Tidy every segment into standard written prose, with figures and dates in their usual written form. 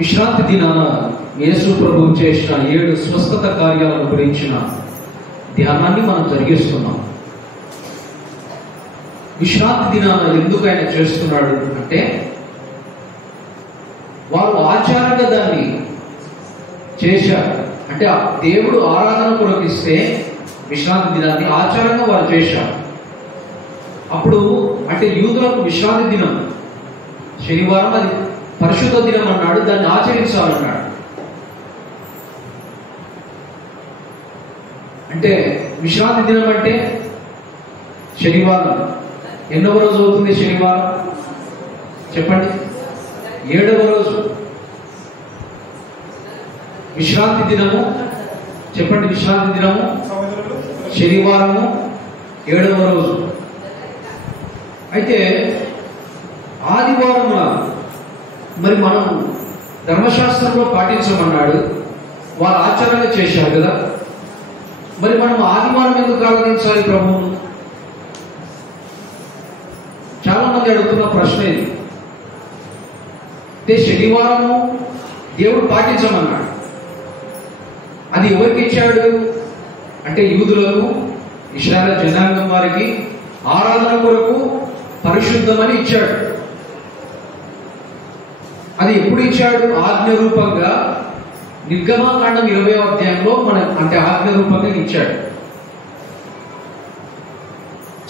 విశ్రాంతి దినాన యేసు ప్రభువు చేసిన 7 స్వస్థత కార్యాలను గురించిన ధ్యానాన్ని మనం జరిగిస్తున్నాం. విశ్రాంతి దినాన ఎందుకు ఆయన చేస్తున్నాడు అంటే, వారు ఆచారంగా దాన్ని చేశారు. అంటే దేవుడు ఆరాధన కొరకు ఇస్తే విశ్రాంతి దినాన్ని ఆచారంగా వారు చేశారు. అప్పుడు అంటే యూదులకు విశ్రాంతి దినం శనివారం, అది పరిశుద్ధ దినం అన్నాడు, దాన్ని ఆచరించాలన్నాడు. అంటే విశ్రాంతి దినం అంటే శనివారం. ఎన్నవ రోజు అవుతుంది శనివారం? చెప్పండి. 7వ రోజు. విశ్రాంతి దినము చెప్పండి. విశ్రాంతి దినము శనివారము 7వ రోజు. అయితే ఆదివారం మరి మనం ధర్మశాస్త్రంలో పాటించమన్నాడు, వారు ఆచరణ చేశారు కదా. మరి మనం ఆదివారం ఎందుకు ఆరాధించాలి ప్రభువును? చాలా మంది అడుగుతున్న ప్రశ్న ఇది. అంటే శనివారము దేవుడు పాటించమన్నాడు, అది ఎవరికి ఇచ్చాడు అంటే యూదులకు, ఇశ్రాయేలు జనాంగం వారికి ఆరాధన కొరకు పరిశుద్ధమని ఇచ్చాడు. అది ఎప్పుడు ఇచ్చాడు? ఆజ్ఞ రూపంగా నిర్గమకాండం 20వ అధ్యాయంలో అంటే ఆజ్ఞ రూపంగా ఇచ్చాడు.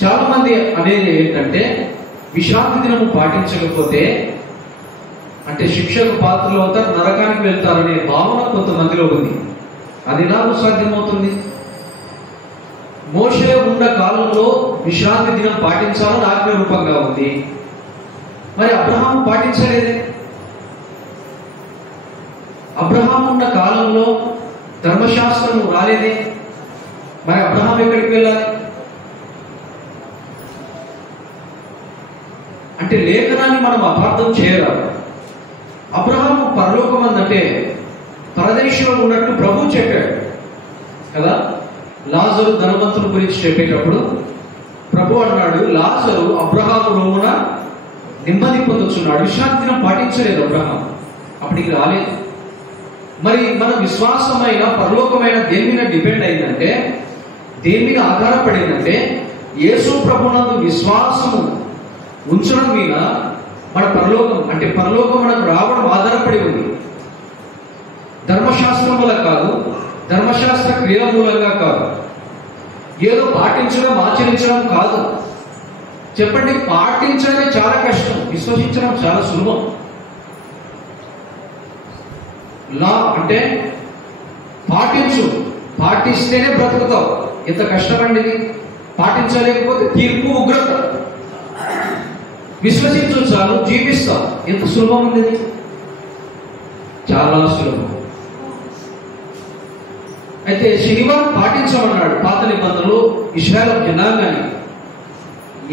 చాలా మంది అనేది ఏంటంటే, విశ్రాంతి దినము పాటించకపోతే అంటే శిక్షకు పాత్రలు అవుతారు, నరకానికి వెళ్తారనే భావన కొంతమందిలో ఉంది. అది ఎలాగో సాధ్యమవుతుంది? మోషే ఉన్న కాలంలో విశ్రాంతి దినం పాటించాలని ఆజ్ఞ రూపంగా ఉంది, మరి అబ్రహాం పాటించలేదే. అబ్రహాం ఉన్న కాలంలో ధర్మశాస్త్రం రాలేదే, మరి అబ్రహాం ఎక్కడికి వెళ్ళాలి? అంటే లేఖనాన్ని మనం అపార్థం చేయరాదు. అబ్రహాము పరలోకమందంటే పరదేశంలో ఉన్నట్టు ప్రభు చెప్పాడు కదా. లాజరు ధనవంతుల గురించి చెప్పేటప్పుడు ప్రభు అన్నాడు, లాజరు అబ్రహాము రొమ్మున నెమ్మది పొందుతున్నాడు. విశ్రాంతి దినం పాటించలేదు అబ్రహాం, అప్పటికి రాలేదు. మరి మన విశ్వాసమైన పరలోకమైన దేని మీద డిపెండ్ అయిందంటే, దేని మీద ఆధారపడిందంటే, యేసు ప్రభునందు విశ్వాసము ఉంచడం మీద మన పరలోకం అంటే పరలోకం మనకు రావడం ఆధారపడి ఉంది. ధర్మశాస్త్రం వల్ల కాదు, ధర్మశాస్త్ర క్రియ మూలంగా కాదు, ఏదో పాటించడం ఆచరించడం కాదు. చెప్పండి, పాటించడమే చాలా కష్టం, విశ్వసించడం చాలా సులభం. లా అంటే పాటిస్తేనే బ్రతుకుతావు. ఎంత కష్టపడి పాటించలేకపోతే తీర్పు, ఉగ్రత. విశ్వసించు చాలు, జీవిస్తావు. ఎంత సులభం ఉంది, చాలా సులభం. అయితే శనివారం పాటించమన్నాడు పాత నిబంధనలు ఇశ్రాయేలు జనాంగాన్ని.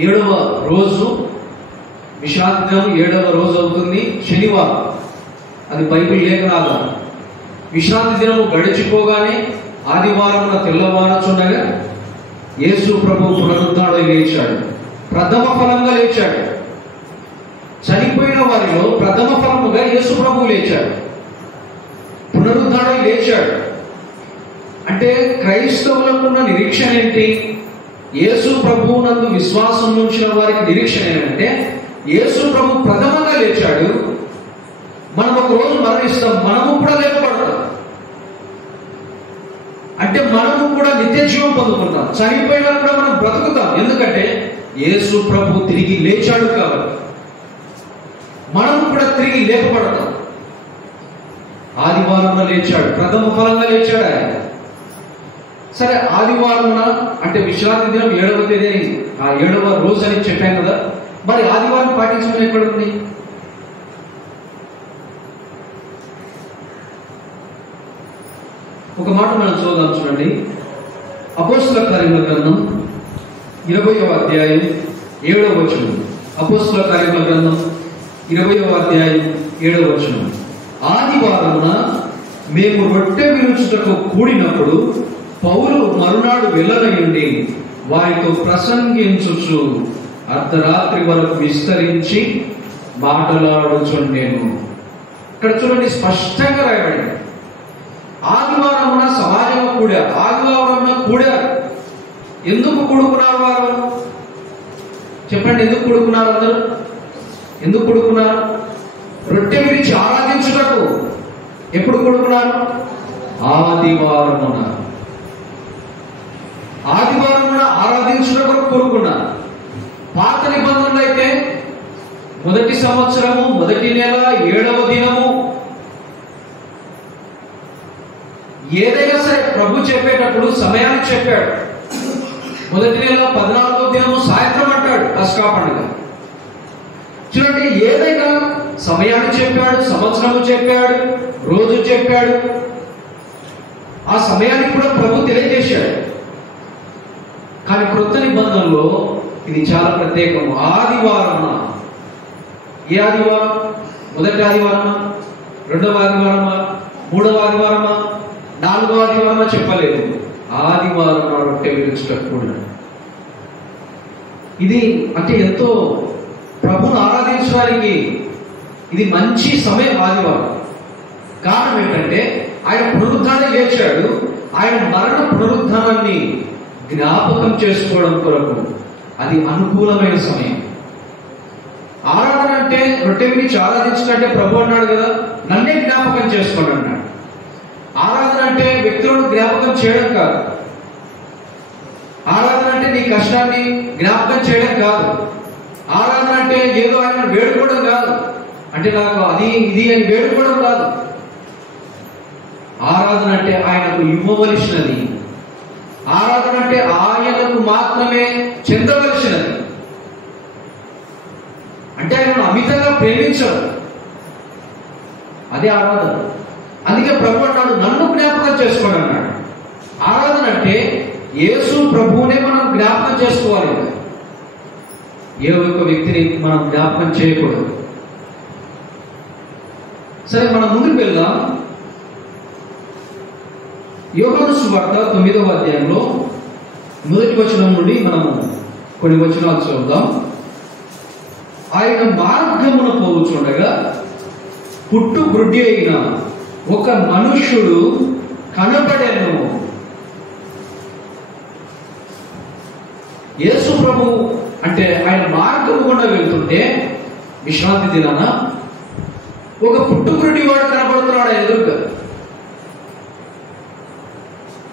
7వ రోజు విశ్రాంతి దినం 7వ రోజు అవుతుంది శనివారం. అది బైబిల్ లేఖనాలు. విశ్రాంతి దినము గడిచిపోగానే ఆదివారం తెల్లవారుచుండగా యేసు ప్రభు పునరుద్ధానుడై లేచాడు, ప్రథమ ఫలంగా లేచాడు. చనిపోయిన వారిలో ప్రథమ ఫలముగా యేసు ప్రభు లేచాడు, పునరుద్ధానుడై లేచాడు. అంటే క్రైస్తవులకు ఉన్న నిరీక్షణ ఏంటి? యేసు ప్రభువు నందు విశ్వాసం ఉంచిన వారికి నిరీక్షణ ఏంటంటే, యేసు ప్రభు ప్రథమంగా లేచాడు, మనం ఒక రోజు మరణిస్తాం, మనము కూడా లేపబడతాం. అంటే మనము కూడా నిత్య జీవం పొందుకుంటాం. చనిపోయినా కూడా మనం బ్రతుకుతాం, ఎందుకంటే యేసు ప్రభు తిరిగి లేచాడు కాబట్టి. మనము కూడా తిరిగి లేపబడతాం. ఆదివారంలో లేచాడు, ప్రథమ ఫలంగా లేచాడు ఆయన. సరే, ఆదివారం అంటే విశ్రాంతి దినం 7వ తేదీ, ఆ 7వ రోజు అని చెప్పాను కదా. మరి ఆదివారం పాటించడం ఎక్కడ ఉంది? ఒక మాట మనం చూద్దాం, చూడండి. అపోస్తల కార్యముల గ్రంథం 20వ అధ్యాయం 7వ వచనం. అపోస్తల కార్యముల గ్రంథం 20వ అధ్యాయం 7వ వచనం. ఆదివారమున మేము రొట్టె విరుచుటకు కూడినప్పుడు పౌలు మరునాడు వెళ్ళనయుండి వారితో ప్రసంగించుచు అర్ధరాత్రి వరకు విస్తరించి మాటలాడుచుండెను. ఇక్కడ చూడండి, స్పష్టంగా రాయబడింది. ఆదివారమున సమాజంగా కూడారు. ఆదివారమున కూడారు. ఎందుకు కూడుకున్నారు వారు? చెప్పండి, ఎందుకు కూడుకున్నారు? అందరూ ఎందుకు కూడుకున్నారు? రొట్టె విరిచి ఆరాధించుటకు. ఎప్పుడు కూడుకున్నారు? ఆదివారమున. ఆదివారమున ఆరాధించుటకు కూడుకున్నారు. పాత నిబంధనలు అయితే మొదటి సంవత్సరము, మొదటి నెల, 7వ దినము, ఏదైనా సరే ప్రభు చెప్పేటప్పుడు సమయాన్ని చెప్పాడు. మొదటి నెల 14వ దినము సాయంత్రం అంటాడు పస్కా పండుగ. చూడండి, ఏదైనా సమయాన్ని చెప్పాడు, సంవత్సరము చెప్పాడు, రోజు చెప్పాడు. ఆ సమయానికి కూడా ప్రభు తెలియజేశాడు. కానీ క్రొత్త నిబంధనలో ఇది చాలా ప్రత్యేకము. ఆదివారమున. ఏ ఆదివారం? మొదటి ఆదివారమా, రెండవ ఆదివారమా, మూడవ ఆదివారమా, 4వ ఆదివారమా చెప్పలేదు. ఆదివారం రొట్టె విరుచుటకు. ఇది అంటే ఎంతో ప్రభువును ఆరాధించడానికి ఇది మంచి సమయం ఆదివారం. కారణం ఏంటంటే ఆయన పునరుద్ధానం చేశాడు. ఆయన మరణ పునరుద్ధానాన్ని జ్ఞాపకం చేసుకోవడం కొరకు అది అనుకూలమైన సమయం. ఆరాధన అంటే రొట్టె విరిచి ఆరాధించినట్టే ప్రభు అన్నాడు కదా, నన్నే జ్ఞాపకం చేసుకోండి అన్నాడు. ఆరాధన అంటే వ్యక్తులను జ్ఞాపకం చేయడం కాదు. ఆరాధన అంటే నీ కష్టాన్ని జ్ఞాపకం చేయడం కాదు. ఆరాధన అంటే ఏదో ఆయన వేడుకోవడం కాదు. అంటే నాకు అది ఇది అని వేడుకోవడం కాదు. ఆరాధన అంటే ఆయనకు ఇవ్వవలసినది. ఆరాధన అంటే ఆయనకు మాత్రమే చెందవలసినది. అంటే ఆయనను అమితంగా ప్రేమించడం, అదే ఆరాధన. అందుకే ప్రభు అన్నాడు, నన్ను జ్ఞాపకం చేసుకోండి అన్నాడు. ఆరాధన అంటే యేసు ప్రభువునే మనం జ్ఞాపకం చేసుకోవాలి. ఏ ఒక్క వ్యక్తిని మనం జ్ఞాపకం చేయకూడదు. సరే, మనం ముందుకు వెళ్దాం. యోహాను సువార్త 9వ అధ్యాయంలో మొదటి వచనం నుండి మనము కొన్ని వచనాలు చూద్దాం. ఆయన మార్గమున పోవుచుండగా పుట్టు గుడ్డి అయిన ఒక మనుష్యుడు కనబడెను. యేసు ప్రభు అంటే ఆయన మార్గము గుండా వెళ్తుంటే విశ్రాంతి దినాన ఒక పుట్టుగురుడి వాడు కనబడుతున్నాడు. ఎదురుగా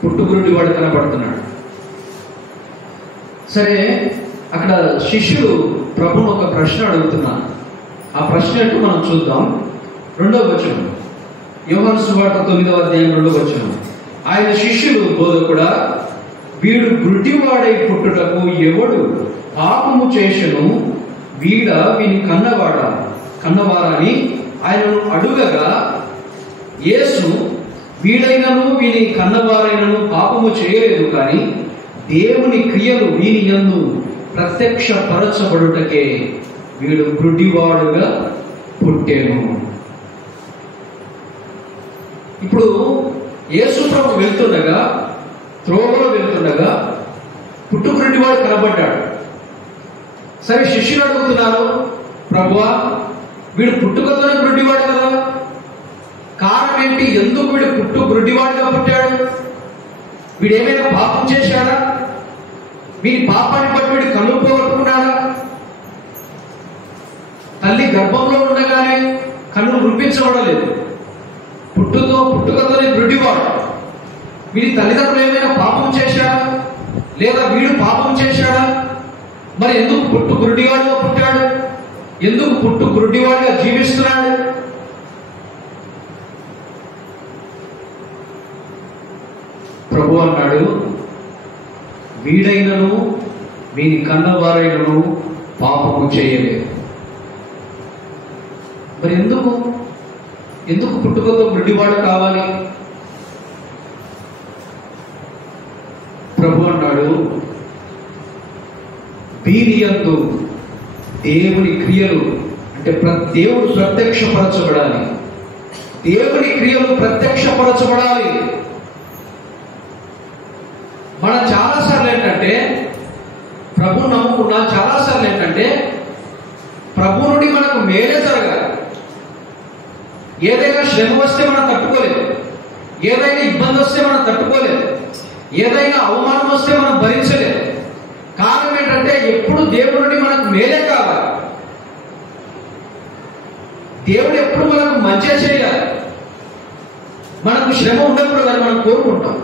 పుట్టుగురుడి వాడు కనబడుతున్నాడు. సరే, అక్కడ శిష్యుడు ప్రభువును ఒక ప్రశ్న అడుగుతున్నాడు. ఆ ప్రశ్న ఏంటో మనం చూద్దాం. 2వ వచనం, యోహాను సువార్త 9వ అధ్యాయం 2వ వచనం. ఆయన శిష్యులు, బోధకుడా, వీడు గుడ్డివాడై పుట్టుటకు ఎవడు పాపము చేసెను? వీడ వీని కన్నవారని ఆయనను అడుగగా, యేసు, వీడైనను వీని కన్నవారైనను పాపము చేయలేదు, కానీ దేవుని క్రియలు వీని యందు ప్రత్యక్షపరచబడుటకే వీడు గుడ్డివాడుగా పుట్టెను. ఇప్పుడు యేసు ప్రభు వెళ్తుండగా, త్రోవలో వెళ్తుండగా పుట్టుగురుడివాడు కనబడ్డాడు. సరే, శిష్యులు అడుగుతున్నారు, ప్రభువా, వీడు పుట్టుకతోనే గుడ్డివాడు కదా, కారణం ఏంటి? ఎందుకు వీడు గుడ్డివాడుగా పుట్టాడు? వీడేమైనా పాపం చేశాడా? వీడి పాపాన్ని బట్టి వీడు కళ్ళు పోగొట్టుకున్నాడా? తల్లి గర్భంలో ఉండగానే కన్ను రూపించబడలేదు. పుట్టుకతోనే గుడ్డివాడు. వీడి తల్లిదండ్రులు ఏమైనా పాపం చేశాడా? లేదా వీడు పాపం చేశాడా? మరి ఎందుకు గుడ్డివాడుగా పుట్టాడు? ఎందుకు గుడ్డివాడుగా జీవిస్తున్నాడు? ప్రభు అన్నాడు, వీడైనను వీని కన్నవారైనను పాపము చేయలేదు. మరి ఎందుకు పుట్టుకతో గుడ్డివాడు కావాలి? ప్రభు అన్నాడు, వీరి యందు దేవుని క్రియలు అంటే దేవుడు ప్రత్యక్షపరచబడాలి. దేవుని క్రియలు ప్రత్యక్షపరచబడాలి. మనం చాలాసార్లు ఏంటంటే ప్రభు నమ్ముకున్నా, చాలాసార్లు ఏంటంటే ప్రభు నుండి మనకు మేలే జరగాలి. ఏదైనా శ్రమ వస్తే మనం తట్టుకోలేదు, ఏదైనా ఇబ్బంది వస్తే మనం తట్టుకోలేదు, ఏదైనా అవమానం వస్తే మనం భరించలేదు. కారణం ఏంటంటే ఎప్పుడు దేవుడిని మనకు మేలే కావాలి, దేవుడు ఎప్పుడు మనకు మంచిగా చేయాలి. మనకు శ్రమ ఉన్నప్పుడు కానీ మనం కోరుకుంటాం.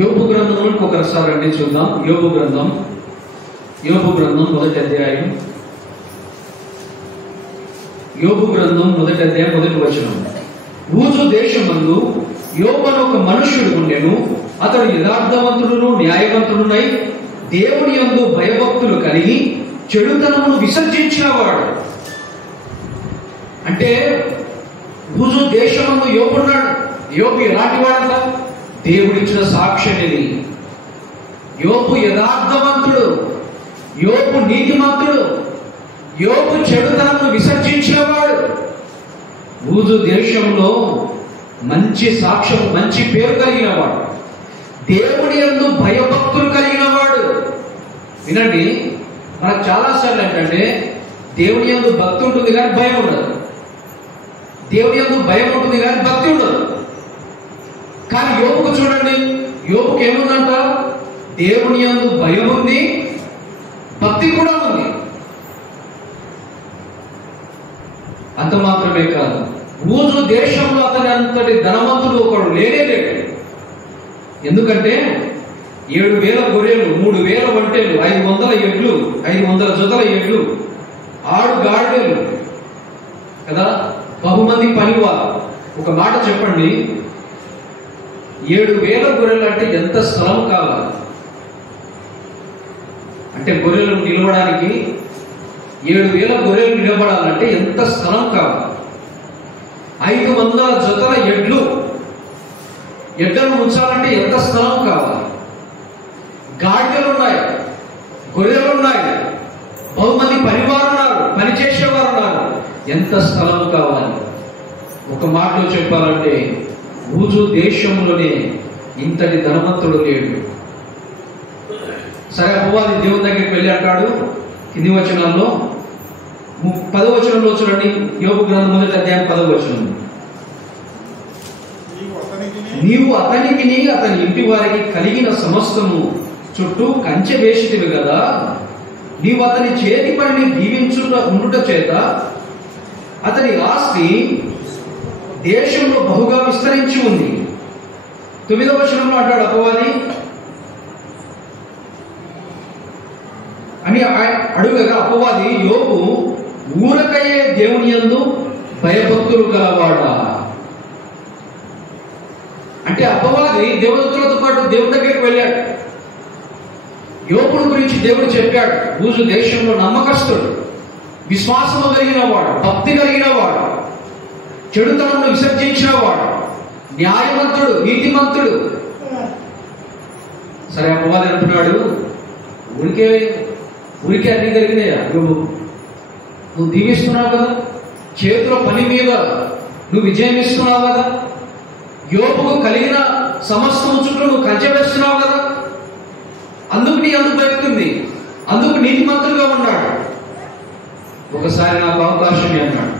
యోబు గ్రంథంలోకి ఒకసారి రండి చూద్దాం. యోబు గ్రంథం మొదటి అధ్యాయం. యోబు గ్రంథం మొదటి అధ్యాయం మొదటి వచనం. ఊజు దేశమందు యోబు అను ఒక మనుష్యుడు ఉండెను. అతడు యథార్థవంతుడును న్యాయవంతుడునై దేవుని యందు భయభక్తులు కలిగి చెడుతనమును విసర్జించినవాడు. అంటే ఊజు దేశమందు యోబు ఉన్నాడు. యోబు ఎలాంటి వాడంట? దేవుడిచ్చిన సాక్ష్యం ఇది. యోబు యథార్థవంతుడు, యోబు నీతిమంతుడు, యోబు చెడుతనమును విసర్జించినవాడు. ఊజు దేశంలో మంచి సాక్ష్యం, మంచి పేరు కలిగిన వాడు, దేవుడి యందు భయభక్తులు కలిగిన వాడు. వినండి, మనకు చాలాసార్లు ఏంటంటే దేవుడి యందు భక్తి ఉంటుంది కానీ భయం ఉండదు, దేవుడి యందు భయం ఉంటుంది కానీ భక్తి ఉండదు. కానీ యోబుకు చూడండి, యోబుకు ఏముందంట? దేవుని యందు భయం ఉంది, భక్తి కూడా ఉంది. అంత మాత్రమే కాదు, ఊజు దేశంలో అతని అంతటి ధనవంతుడు ఒకడు లేనే లేడు. ఎందుకంటే 7,000 గొర్రెలు, 3,000 ఒంటెలు, 500 ఎడ్లు, 500 జతల ఎడ్లు, 6 గాడిదలు కదా, బహుమంది పనివారు. ఒక మాట చెప్పండి, 7,000 గొర్రెలు అంటే ఎంత స్థలం కావాలి? అంటే గొర్రెలు నిలవడానికి 7,000 గొర్రెలు నిలబడాలంటే ఎంత స్థలం కావాలి? 500 జతల ఎడ్లను ఉంచాలంటే ఎంత స్థలం కావాలి? గాడిదలు ఉన్నాయి, గొర్రెలు ఉన్నాయి, బహుమంది పనివారు ఉన్నారు, పనిచేసేవారు ఉన్నారు. ఎంత స్థలం కావాలి? ఒక మాటలో చెప్పాలంటే ఊజు దేశంలోనే ఇంతటి ధనవంతుడు లేడు. సరే, అపవాది దేవుని దగ్గరికి వెళ్ళి అంటాడు కింది వచనాల్లో, 10వ వచనంలో చూడండి. యోబు గ్రంథం మొదటి అధ్యాయం 10వ వచనం. నీవు అతనికి అతని ఇంటి వారికి కలిగిన సమస్తము చుట్టూ కంచె వేసితివి కదా, నీవు అతని చేతి పనిని ఉండుట చేత అతని ఆస్తి దేశంలో బహుగా విస్తరించి ఉంది. 9వ వచనంలో అంటాడు అపవాది అని అడుగగా, అపవాది యోబు ఊరకయ్యే దేవుని యందు భయభక్తులు గలవాడా? అంటే అపవాది దేవదూతలతో పాటు దేవుని దగ్గరికి వెళ్ళాడు. యోబుని గురించి దేవుడు చెప్పాడు, ఊజు దేశంలో నమ్మకస్తుడు, విశ్వాసము కలిగిన వాడు, భక్తి కలిగిన వాడు, చెడుతనను విసర్జించిన వాడు, న్యాయవంతుడు, నీతిమంతుడు. సరే, అపవాది అంటున్నాడు, ఊరికే అన్ని కలిగినాయా? నువ్వు దీవిస్తున్నావు కదా, చేతుల పని మీద నువ్వు విజయం ఇస్తున్నావు కదా, యోబుకు కలిగిన సమస్తం చుట్టూ నువ్వు కంచె వేస్తున్నావు కదా, అందుకు నీ అందుకు బతుకుంది, అందుకు నీతిమంతులుగా ఉన్నాడు. ఒకసారి నాకు అవకాశం అన్నాడు.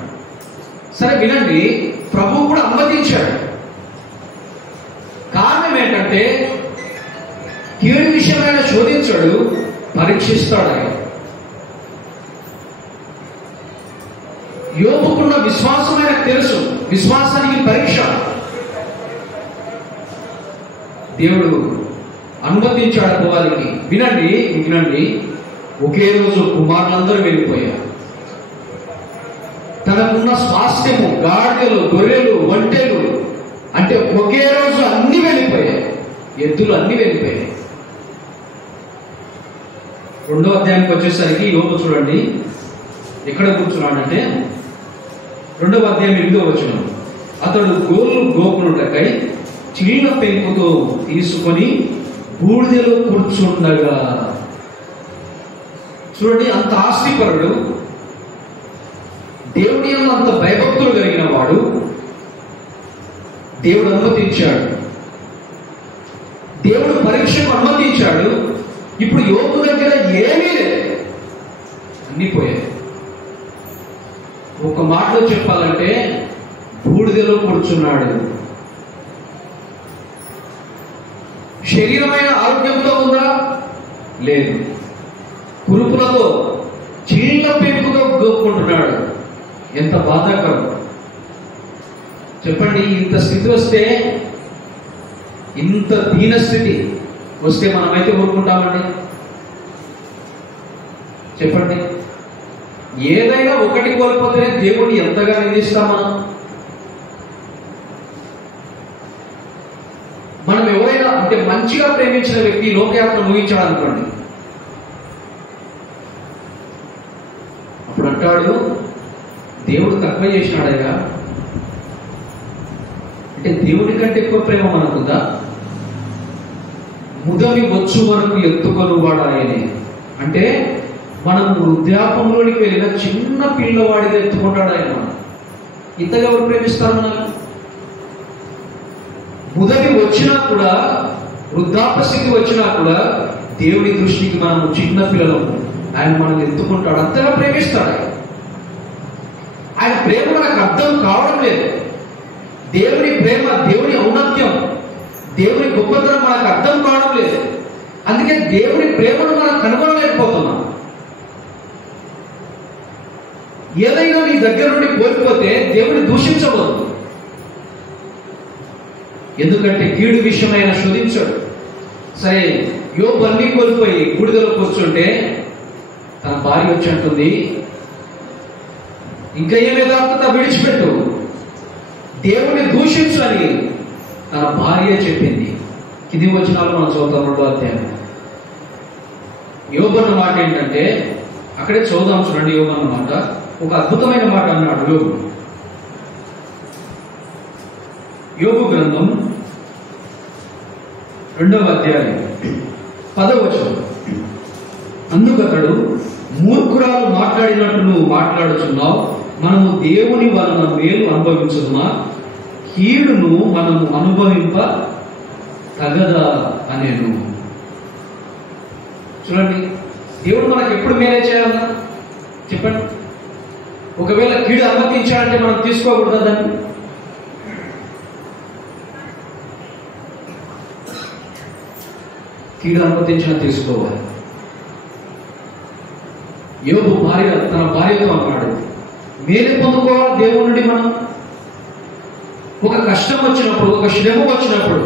సరే వినండి, ప్రభువు కూడా అనుమతించాడు. కారణం ఏంటంటే కీడు విషయమైన శోధించాడు, పరీక్షిస్తాడు. ఆయన యోబుకున్న విశ్వాసం ఆయనకు తెలుసు, విశ్వాసానికి పరీక్ష. దేవుడు అనుమతించాడు అపవాదికి. వినండి, ఒకే రోజు కుమారులందరూ వెళ్ళిపోయారు. తనకున్న స్వాస్థ్యము, గాడిదలు, గొర్రెలు, ఒంటెలు, అంటే ఒకే రోజు అన్ని వెళ్ళిపోయాయి, ఎద్దులు అన్ని వెళ్ళిపోయాయి. 2వ అధ్యాయానికి వచ్చేసరికి యోబు చూడండి ఎక్కడ కూర్చున్నాడంటే 2వ అధ్యాయం 8వ వచనం. అతడు గోళ్ళు గోకునుటకై చిన్న పెంకుతో తీసుకొని బూడిదలో కూర్చుండగా. చూడండి, అంత ఆస్తిపరుడు, దేవుని యందు అంత భయభక్తులు కలిగిన వాడు, దేవుడు అనుమతించాడు, దేవుడు పరీక్షకు అనుమతించాడు. ఇప్పుడు యోబు దగ్గర ఏమీ లేదు, అన్ని పోయాయి. ఒక మాటలో చెప్పాలంటే బూడిదలో కూర్చున్నాడు. శరీరమైన ఆరోగ్యంతో ఉందా? లేదు. కురుపులతో చీళ్ళ పెంపుతో గోక్కుంటున్నాడు. ఎంత బాధాకరం చెప్పండి. ఇంత స్థితి వస్తే, ఇంత దీనస్థితి వస్తే మనమైతే ఊరుకుంటామండి? చెప్పండి. ఏదైనా ఒకటి కోల్పోతేనే దేవుడిని ఎంతగా నిందిస్తాం మనం ఎవరైనా అంటే మంచిగా ప్రేమించిన వ్యక్తి లోకయాత్ర ముగించాడు అనుకోండి, అప్పుడు అంటాడు దేవుడు తక్కువ చేసినాడయ్యా. అంటే దేవుడి కంటే ఎక్కువ ప్రేమ మనకుందా? ముదమి వచ్చు వరకు ఎత్తుకొని వాడాయని అంటే మనం వృద్ధాపంలోనికి వెళ్ళిన చిన్న పిల్లవాడిగా ఎత్తుకుంటాడు ఆయన. ఇంతగా ఎవరు ప్రేమిస్తారు మనల్ని? ముదమి వచ్చినా కూడా, వృద్ధాప్య స్థితి వచ్చినా కూడా దేవుడి దృష్టికి మనం చిన్న పిల్లలు. ఆయన మనల్ని ఎత్తుకుంటాడు, అంతగా ప్రేమిస్తాడు ఆయన ప్రేమ మనకు అర్థం కావడం లేదు. దేవుని ప్రేమ, దేవుని ఔన్నత్యం, దేవుని గొప్పతనం మనకు అర్థం కావడం లేదు. అందుకే దేవుని ప్రేమను మనం కనుగొనలేకపోతున్నాం. ఏదైనా నీ దగ్గర నుండి కోల్పోతే దేవుని దూషించవద్దు. ఎందుకంటే కీడు విషయమైన శోధించాడు. సరే, యోబు అన్ని కోల్పోయి బూడిదలో కూర్చుంటే తన భార్య వచ్చి అంటుంది, ఇంకా ఏమేదాంత విడిచిపెట్టు, దేవుని దూషించు అని తన భార్య చెప్పింది. కింది వచనాలు మనం చదువుతాం 2వ అధ్యాయం. యోబు అన్న మాట ఏంటంటే, అక్కడే చదువుదాం చూడండి. యోబు అన్న మాట ఒక అద్భుతమైన మాట అన్నాడు యోబు. యోబు గ్రంథం 2వ అధ్యాయం 10వ వచనం. అందుకు అతడు, మూర్ఖురాలు మాట్లాడినట్టు నువ్వు మాట్లాడుచున్నావు, మనము దేవుని వలన మేలు అనుభవించుదుమా, కీడును మనము అనుభవింప తగదా అనేను. చూడండి, దేవుడు మనకు ఎప్పుడు మేలే చేయాలన్నా చెప్పండి. ఒకవేళ కీడు అనుమతించాలంటే మనం తీసుకోకూడదా దాన్ని? కీడు అనుమతించిన తీసుకోవాలి. యోబు భార్య తన భార్యతో అన్నాడు, మేలు పొందుకోవాలి దేవుడి నుండి. మనం ఒక కష్టం వచ్చినప్పుడు, ఒక శ్రమ వచ్చినప్పుడు,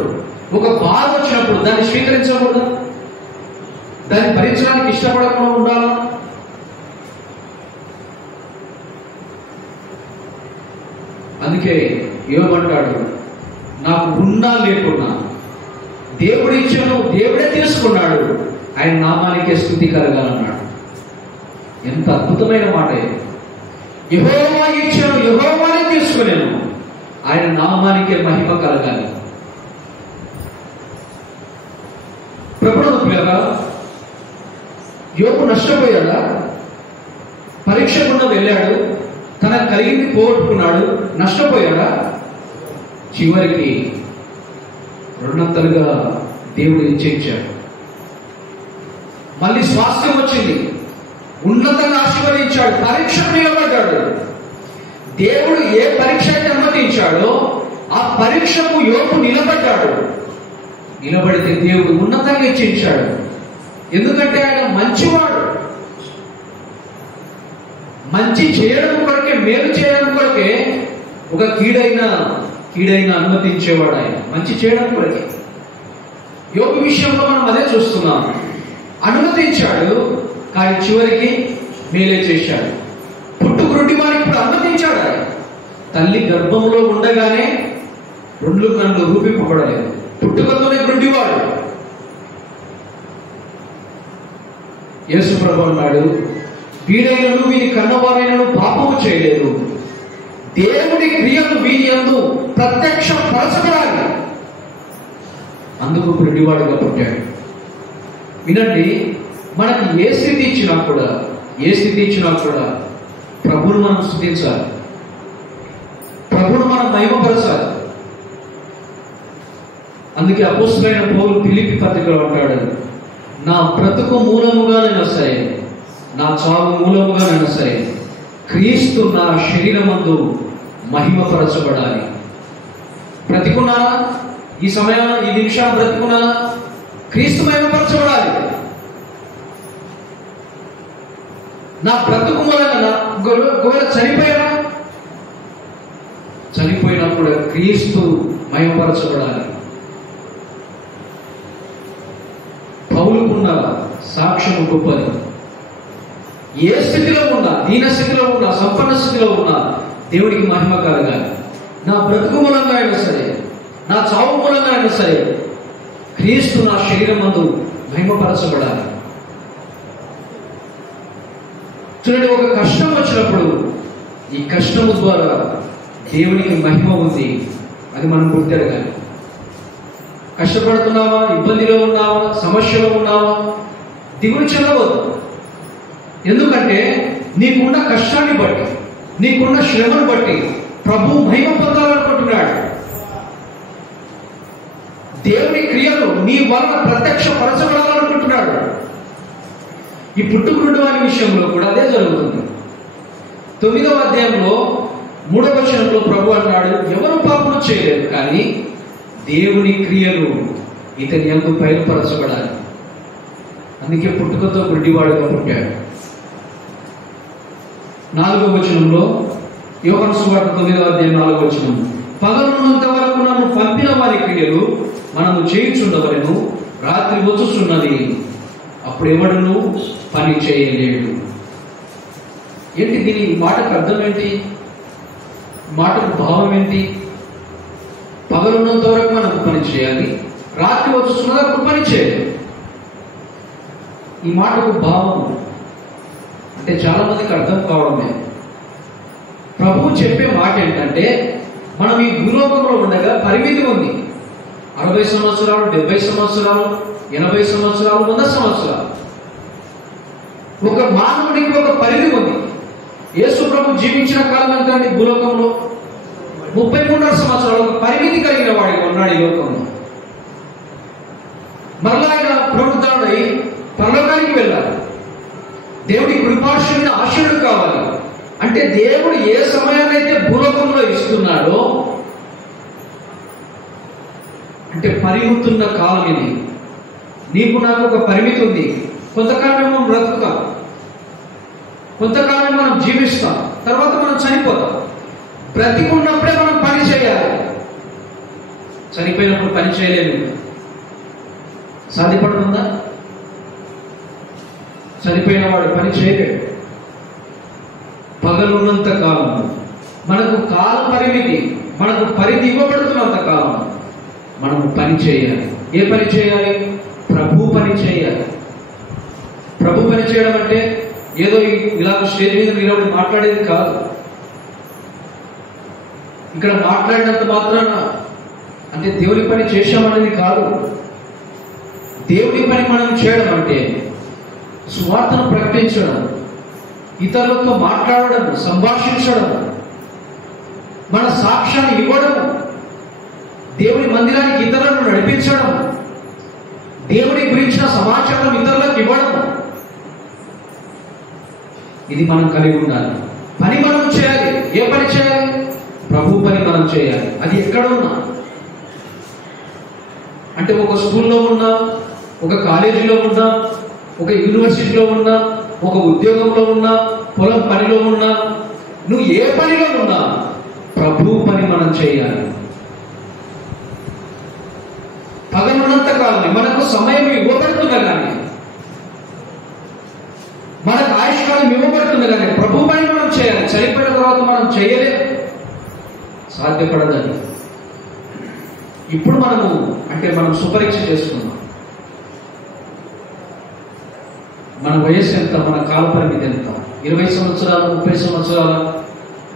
ఒక బాధ వచ్చినప్పుడు దాన్ని స్వీకరించకూడదు, దాన్ని భరించడానికి ఇష్టపడకుండా ఉండాలా? అందుకే యోబు అంటాడు, నాకు ఉన్నా లేకున్నా దేవుడు ఇచ్చాను, దేవుడే తీసుకున్నాడు, ఆయన నామానికే స్తుతి కలగాలన్నాడు. ఎంత అద్భుతమైన మాట! యెహోవా ఇచ్చాను, యెహోవానే తీసుకున్నాను, ఆయన నామానికే మహిమ కలగాలి. ప్రభువుగా యోబు నష్టపోయాడా? పరీక్షకుండా వెళ్ళాడు, తనకు కలిగింది పోగొట్టుకున్నాడు, నష్టపోయాడా? చివరికి రెండంతలుగా దేవుడు ఇచ్చేయించాడు. మళ్ళీ స్వాస్థ్యం వచ్చింది, ఉన్నతంగా ఆశీర్వదించాడు, పరీక్షకు నిలబడ్డాడు. దేవుడు ఏ పరీక్ష అయితే అనుమతించాడో ఆ పరీక్షకు యోబు నిలబడ్డాడు. నిలబడితే దేవుడు ఉన్నతంగా ఇచ్చేయించాడు. ఎందుకంటే ఆయన మంచివాడు. మంచి చేయడం కొరకే, మేలు చేయడం కొరకే ఒక కీడైనా అనుమతించేవాడు ఆయన, మంచి చేయడం కొరకే. యోబు విషయంలో మనం అదే చూస్తున్నాం. అనుమతించాడు, కానీ చివరికి మేలే చేశాడు. పుట్టుకురుటి వారికి ఇప్పుడు అనుమతించాడు. ఆయన తల్లి గర్భంలో ఉండగానే 2 కళ్ళు రూపింపబడలేదు, పుట్టుకతోనే గుడ్డివాడు. యేసు ప్రభువు అన్నాడు, వీడైనను వీని కన్నవారైనను పాపము చేయలేదు, దేవుడి క్రియలు వీరి యందు ప్రత్యక్షం పరచబడాలి, అందుకు గుడ్డివాడుగా పుట్టాడు. వినండి, మనకి ఏ స్థితి ఇచ్చినా కూడా ప్రభువును మనం స్తుతించాలి, ప్రభువును మనం మహిమపరచాలి. అందుకే అపోస్తలుడైన పౌలు ఫిలిప్పీ పత్రికలో అంటాడు, నా బ్రతుకు మూలముగా నేను సరే, నా చావు మూలముగా నేను సరే, క్రీస్తు నా శరీరమందు మహిమపరచబడాలి. బ్రతికున్నానా? ఈ సమయంలో ఈ నిమిషాన్ని బ్రతికున్నానా? క్రీస్తు మహిమపరచబడాలి. నా బ్రతుకు మూలంగా ఒకవేళ చనిపోయినప్పుడు క్రీస్తు మహిమపరచబడాలి. పౌలుకున్న సాక్ష్యము గొప్పది. ఏ స్థితిలో ఉన్నా, దీన స్థితిలో ఉన్నా, సంపన్న స్థితిలో ఉన్నా దేవుడికి మహిమ కలగాలి. నా బ్రతుకు మూలంగా అయినా సరే, నా చావు మూలంగా అయినా సరే క్రీస్తు నా శరీరమందు మహిమపరచబడాలి. చూడండి, ఒక కష్టం వచ్చినప్పుడు ఈ కష్టము ద్వారా దేవునికి మహిమ ఉంది, అది మనం గుర్తెరగాలి. కష్టపడుతున్నావా, ఇబ్బందిలో ఉన్నావా, సమస్యలో ఉన్నావా, దిగులు చెందవద్దు. ఎందుకంటే నీకున్న కష్టాన్ని బట్టి, నీకున్న శ్రమను బట్టి ప్రభు మహిమ పొందాలనుకుంటున్నాడు. దేవుని క్రియలు నీ వలన ప్రత్యక్షపరచబడాలనుకుంటున్నాడు. ఈ పుట్టుకురుడు అనే విషయంలో కూడా అదే జరుగుతుంది. 9వ అధ్యాయంలో 3వ వచనంలో ప్రభు అన్నాడు, ఎవరు పాపము చేయలేదు, కానీ దేవుని క్రియలు ఇతని యందు బయలుపరచబడాలి. అందుకే పుట్టుకతో గుడ్డివాడుగా పుట్టాడు. 4వ వచనంలో యోహాను సువార్త 9వ అధ్యాయం 4వ వచనం, పగలున్నంత వరకు నన్ను పంపిన వారి క్రియలు మనము చేయుచుండవలెను, రాత్రి వచ్చుచున్నది, అప్పుడు ఎవడును పని చేయలేడు. ఏంటి దీని మాటకు అర్థం ఏంటి? మాటకు భావం ఏంటి? పగలున్నంత వరకు మనం పని చేయాలి, రాత్రి వచ్చుతున్నది అప్పుడు పని చేయాలి. ఈ మాటకు భావం అంటే చాలా మందికి అర్థం కావడమే. ప్రభువు చెప్పే మాట ఏంటంటే, మనం ఈ భూలోకంలో ఉండగా పరిమితి ఉంది. 60 సంవత్సరాలు, 70 సంవత్సరాలు, 80 సంవత్సరాలు, 100 సంవత్సరాలు. ఒక మానవుడికి ఒక పరిధి ఉంది. యేసు ప్రభు జీవించిన కాలం ఎంత? భూలోకంలో 33 సంవత్సరాలు. ఒక పరిమితి కలిగిన వాడిగా ఉన్నాడు ఈ లోకంలో. మరలా ఆయన పునరుద్ధరణై పరలోకానికి వెళ్ళాలి. దేవుడి కృపాశుని ఆశయుడు కావాలి. అంటే దేవుడు ఏ సమయాన్నైతే భూలోకంలో ఇస్తున్నాడో, అంటే పరిమితున్న కాలం ఇది. నీకు నాకు ఒక పరిమితి ఉంది. కొంతకాలం మనం బ్రతుకుతాం, కొంతకాలం మనం జీవిస్తాం, తర్వాత మనం చనిపోతాం. బ్రతికున్నప్పుడే మనం పని చేయాలి. చనిపోయినప్పుడు పని చేయలేము. సాధ్యపడుతుందా? చనిపోయిన వాడు పని చేయలేడు. పగలున్నంత కాలం మనకు కాల పరిమితి, మనకు పరిధి ఇవ్వబడుతున్నంత కాలం మనము పని చేయాలి. ఏ పని చేయాలి? ప్రభు పని చేయాలి. ప్రభు పని చేయడం అంటే ఏదో ఇలా స్టేజ్ మీద నిలబడి మాట్లాడేది కాదు. ఇక్కడ మాట్లాడినంత మాత్రాన అంటే దేవుని పని చేశామనేది కాదు. దేవుని పని మనం చేయడం అంటే సువార్తను ప్రకటించడం, ఇతరులతో మాట్లాడడం, సంభాషించడం, మన సాక్ష్యాన్ని ఇవ్వడం, దేవుని మందిరానికి ఇతరులను నడిపించడం, దేవుని గురించిన సమాచారం ఇతరులకు ఇవ్వడం, ఇది మనం కలిగి ఉండాలి. పని మనం చేయాలి. ఏ పని చేయాలి? ప్రభు పని మనం చేయాలి. అది ఎక్కడ ఉన్నా, అంటే ఒక స్కూల్లో ఉన్నా, ఒక కాలేజీలో ఉన్నా, ఒక యూనివర్సిటీలో ఉన్నా, ఒక ఉద్యోగంలో ఉన్నా, పొలం పనిలో ఉన్నా, నువ్వు ఏ పనిలో ఉన్నా ప్రభు పని మనం చేయాలి. పగలున్నంత కాలం మనకు సమయం ఇవ్వబడుతున్నా కానీ, మనకు ఆయుష్కాలం ఇవ్వబడుతుంది కానీ ప్రభు పని మనం చేయాలి. చనిపోయిన తర్వాత మనం చేయలేదు, సాధ్యపడదని. ఇప్పుడు మనము అంటే మనం సుపరీక్ష చేసుకున్నాం. మన వయస్సు ఎంత, మన కాల పరిమితి ఎంత? 20 సంవత్సరాలు, 30 సంవత్సరాలు,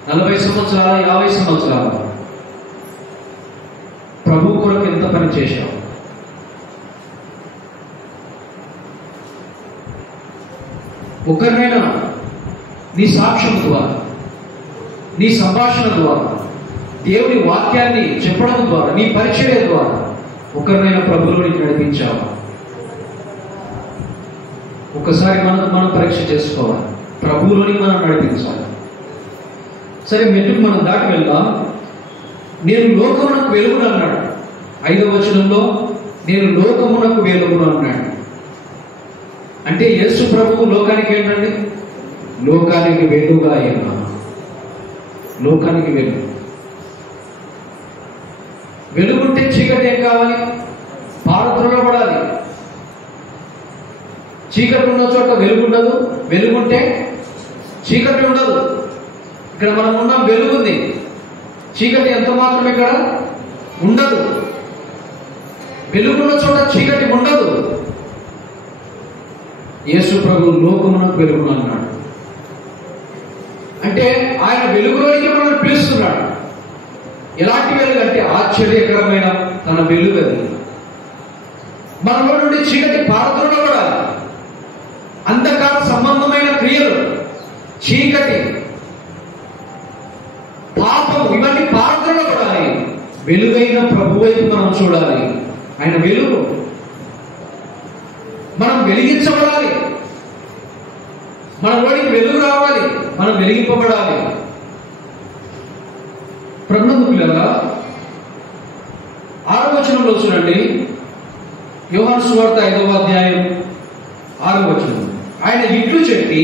40 సంవత్సరాలు, 50 సంవత్సరాలు? ప్రభు కొరకు ఎంత పని చేశాం? ఒకరినైనా నీ సాక్ష్యం ద్వారా, నీ సంభాషణ ద్వారా, దేవుని వాక్యాన్ని చెప్పడం ద్వారా, నీ పరిచర్య ద్వారా ఒకరినైనా ప్రభువులోనికి నడిపించావా? ఒకసారి మనం పరీక్ష చేసుకోవాలి. ప్రభువులోని మనం నడిపించాలి. సరే, మెట్టుకు మనం దాటి వెళ్దాం. నేను లోకమునకు వెలుగును అన్నాడు. 5వ వచనంలో నేను లోకమునకు వెలుగును అన్నాడు. అంటే యేసు ప్రభువు లోకానికి ఏంటండి? లోకానికి వెలుగుగా అయినా. లోకానికి వెలుగు. వెలుగుంటే చీకటి ఏం కావాలి? పారద్రోలబడాలి. చీకటి ఉన్న చోట వెలుగుండదు, వెలుగుంటే చీకటి ఉండదు. ఇక్కడ మనం ఉన్నాం, వెలుగుంది, చీకటి ఎంత మాత్రం ఇక్కడ ఉండదు. వెలుగున్న చోట చీకటి ఉండదు. యేసు ప్రభు లోకమునకు వెలుగును అన్నాడు. అంటే ఆయన వెలుగులోనికి మనల్ని పిలుస్తున్నాడు. ఎలాంటి వెలుగు అంటే ఆశ్చర్యకరమైన తన వెలుగు. అది మనలో నుండి చీకటి పారద్రోలబడాలి. అంధకార సంబంధమైన క్రియలు, చీకటి, పాపం, ఇవన్నీ పారద్రోలబడాలి. వెలుగైన ప్రభు వైపు మనం చూడాలి. ఆయన వెలుగు. మనం వెలిగించబడాలి. మనలోనికి వెలుగు రావాలి. మనం వెలిగింపబడాలి. ప్రభువులారా, 6వ వచనంలో చూడండి. యోహాను సువార్త 5వ అధ్యాయం 6వ వచనం. ఆయన ఇట్లు చెప్పి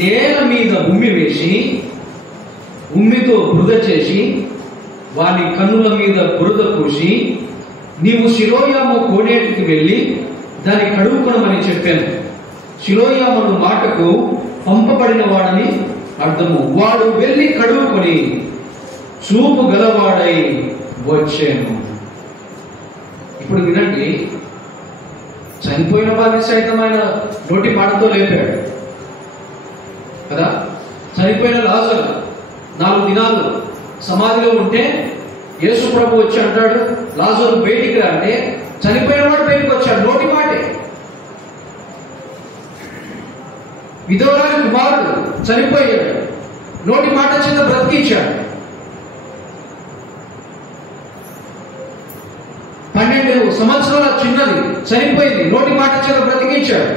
నేల మీద ఉమ్మి వేసి ఉమ్మితో బురద చేసి వాని కన్నుల మీద బురద పూసి నీవు సిలోయాము కోనేటికి వెళ్ళి దాన్ని కడుగుకొనమని చెప్పాను. సిలోయామును మాటకు పంపబడిన వాడని అర్థము. వాడు వెళ్ళి కడుగుకొని చూపు గలవాడై వచ్చాను. ఇప్పుడు వినండి, చనిపోయిన వారిని సైతం ఆయన నోటి మాటతో లేపాడు కదా. చనిపోయిన లాజరు 4 దినాలు సమాధిలో ఉంటే యేసు ప్రభు వచ్చి అంటాడు, లాజరు బయటికి రా అంటే చనిపోయిన వాడు బయటికి వచ్చాడు, నోటి మాటే. విధవరాలి కుమారుడు చనిపోయాడు, నోటి మాట చేత బ్రతికించాడు. 12 సంవత్సరాల చిన్నది చనిపోయింది, నోటి మాట చేత బ్రతికించాడు.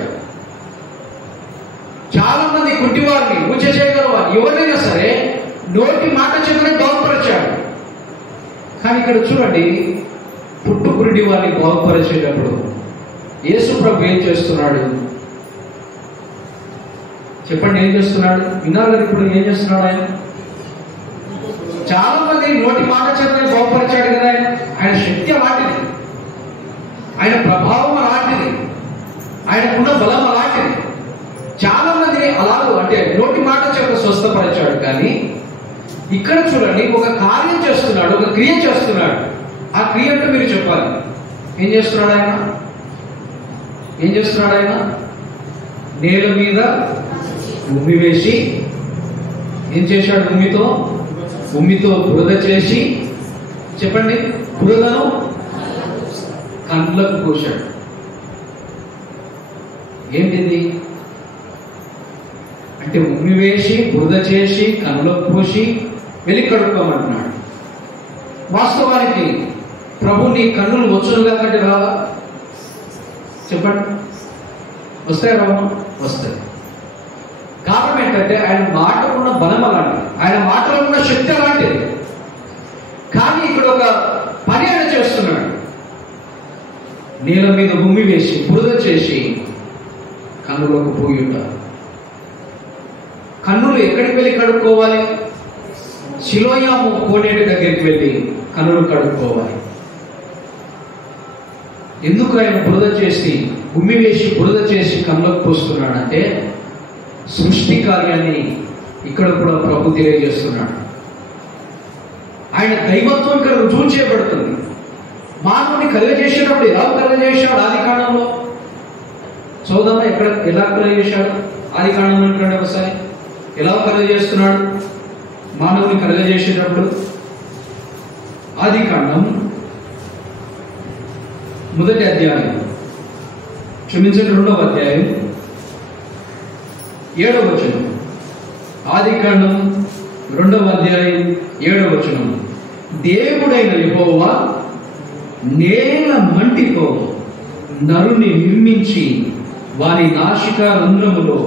చాలా మంది కుంటివారిని ఊచ చేయగలవారు, ఎవరైనా సరే నోటి మాట చేతనే బాగుపరిచాడు. కానీ ఇక్కడ చూడండి, పుట్టుకురుడి వారిని బాగుపరిచేటప్పుడు యేసు ప్రభు ఏం చేస్తున్నాడు? చెప్పండి, ఏం చేస్తున్నాడు? విన్నారు కదా. ఇప్పుడు ఏం చేస్తున్నాడు ఆయన? చాలా మంది నోటి మాట చేతనే బాగుపరిచాడు కదా. ఆయన శక్తి అలాంటిది, ఆయన ప్రభావం అలాంటిది, ఆయనకున్న బలం అలాంటిది. చాలా మందిని అలాగూ అంటే నోటి మాట చేత స్వస్థపరిచాడు. కానీ ఇక్కడ చూడండి, ఒక కార్యం చేస్తున్నాడు, ఒక క్రియ చేస్తున్నాడు. ఆ క్రియ అంటే మీరు చెప్పాలి. ఏం చేస్తున్నాడు ఆయన? ఏం చేస్తున్నాడు ఆయన? నేల మీద ఉమ్మి వేసి ఏం చేశాడు? ఉమ్మితో బురద చేసి, చెప్పండి, బురదను కండ్లకు పూశాడు. ఏంటిది అంటే ఉమ్మి వేసి బురద చేసి కన్నులకు పూసి వెళ్ళి కడుక్కోమంటున్నాడు. వాస్తవానికి ప్రభు నీ కన్నులు వచ్చునుగా కంటే రావా? చెప్పండి, వస్తాయి రావా? వస్తాయి. కారణం ఏంటంటే ఆయన మాటలో ఉన్న బలం అలాంటిది, ఆయన మాటలో ఉన్న శక్తి అలాంటిది. కానీ ఇక్కడ ఒక పని ఆయన చేస్తున్నాడు. నీళ్ళ మీద ఉమ్మి వేసి బురద చేసి కన్నులకు పోయి ఉంటారు. కన్నులు ఎక్కడికి వెళ్ళి కడుక్కోవాలి? సిలోయాము కోనేటి దగ్గరికి వెళ్ళి కన్నులు కడుక్కోవాలి. ఎందుకు ఆయన బురద చేసి ఉమ్మి వేసి బురద చేసి కన్నులకు పోస్తున్నాడంటే సృష్టి కార్యాన్ని ఇక్కడ కూడా ప్రభు తెలియజేస్తున్నాడు. ఆయన దైవత్వం ఇక్కడ రుజువు చేయబడుతుంది. మానవుని కలుగజేసేటప్పుడు ఎలా కలుగజేశాడు? ఆది కాండంలో చూద్దామా, ఎక్కడ ఎలా కలుగజేశాడు? ఆది కాండంలో ఇక్కడ ఒకసారి ఎలా కలుగజేస్తున్నాడు మానవుని కలుగజేసేటప్పుడు? ఆది కాండం 1వ అధ్యాయం, క్షమించండి 2వ అధ్యాయం 7వ వచనం. ఆది కాండం 2వ అధ్యాయం 7వ వచనం. దేవుడైన యెహోవా నేల మంటితో నరుని నిర్మించి వారి నాసికా రంధ్రములో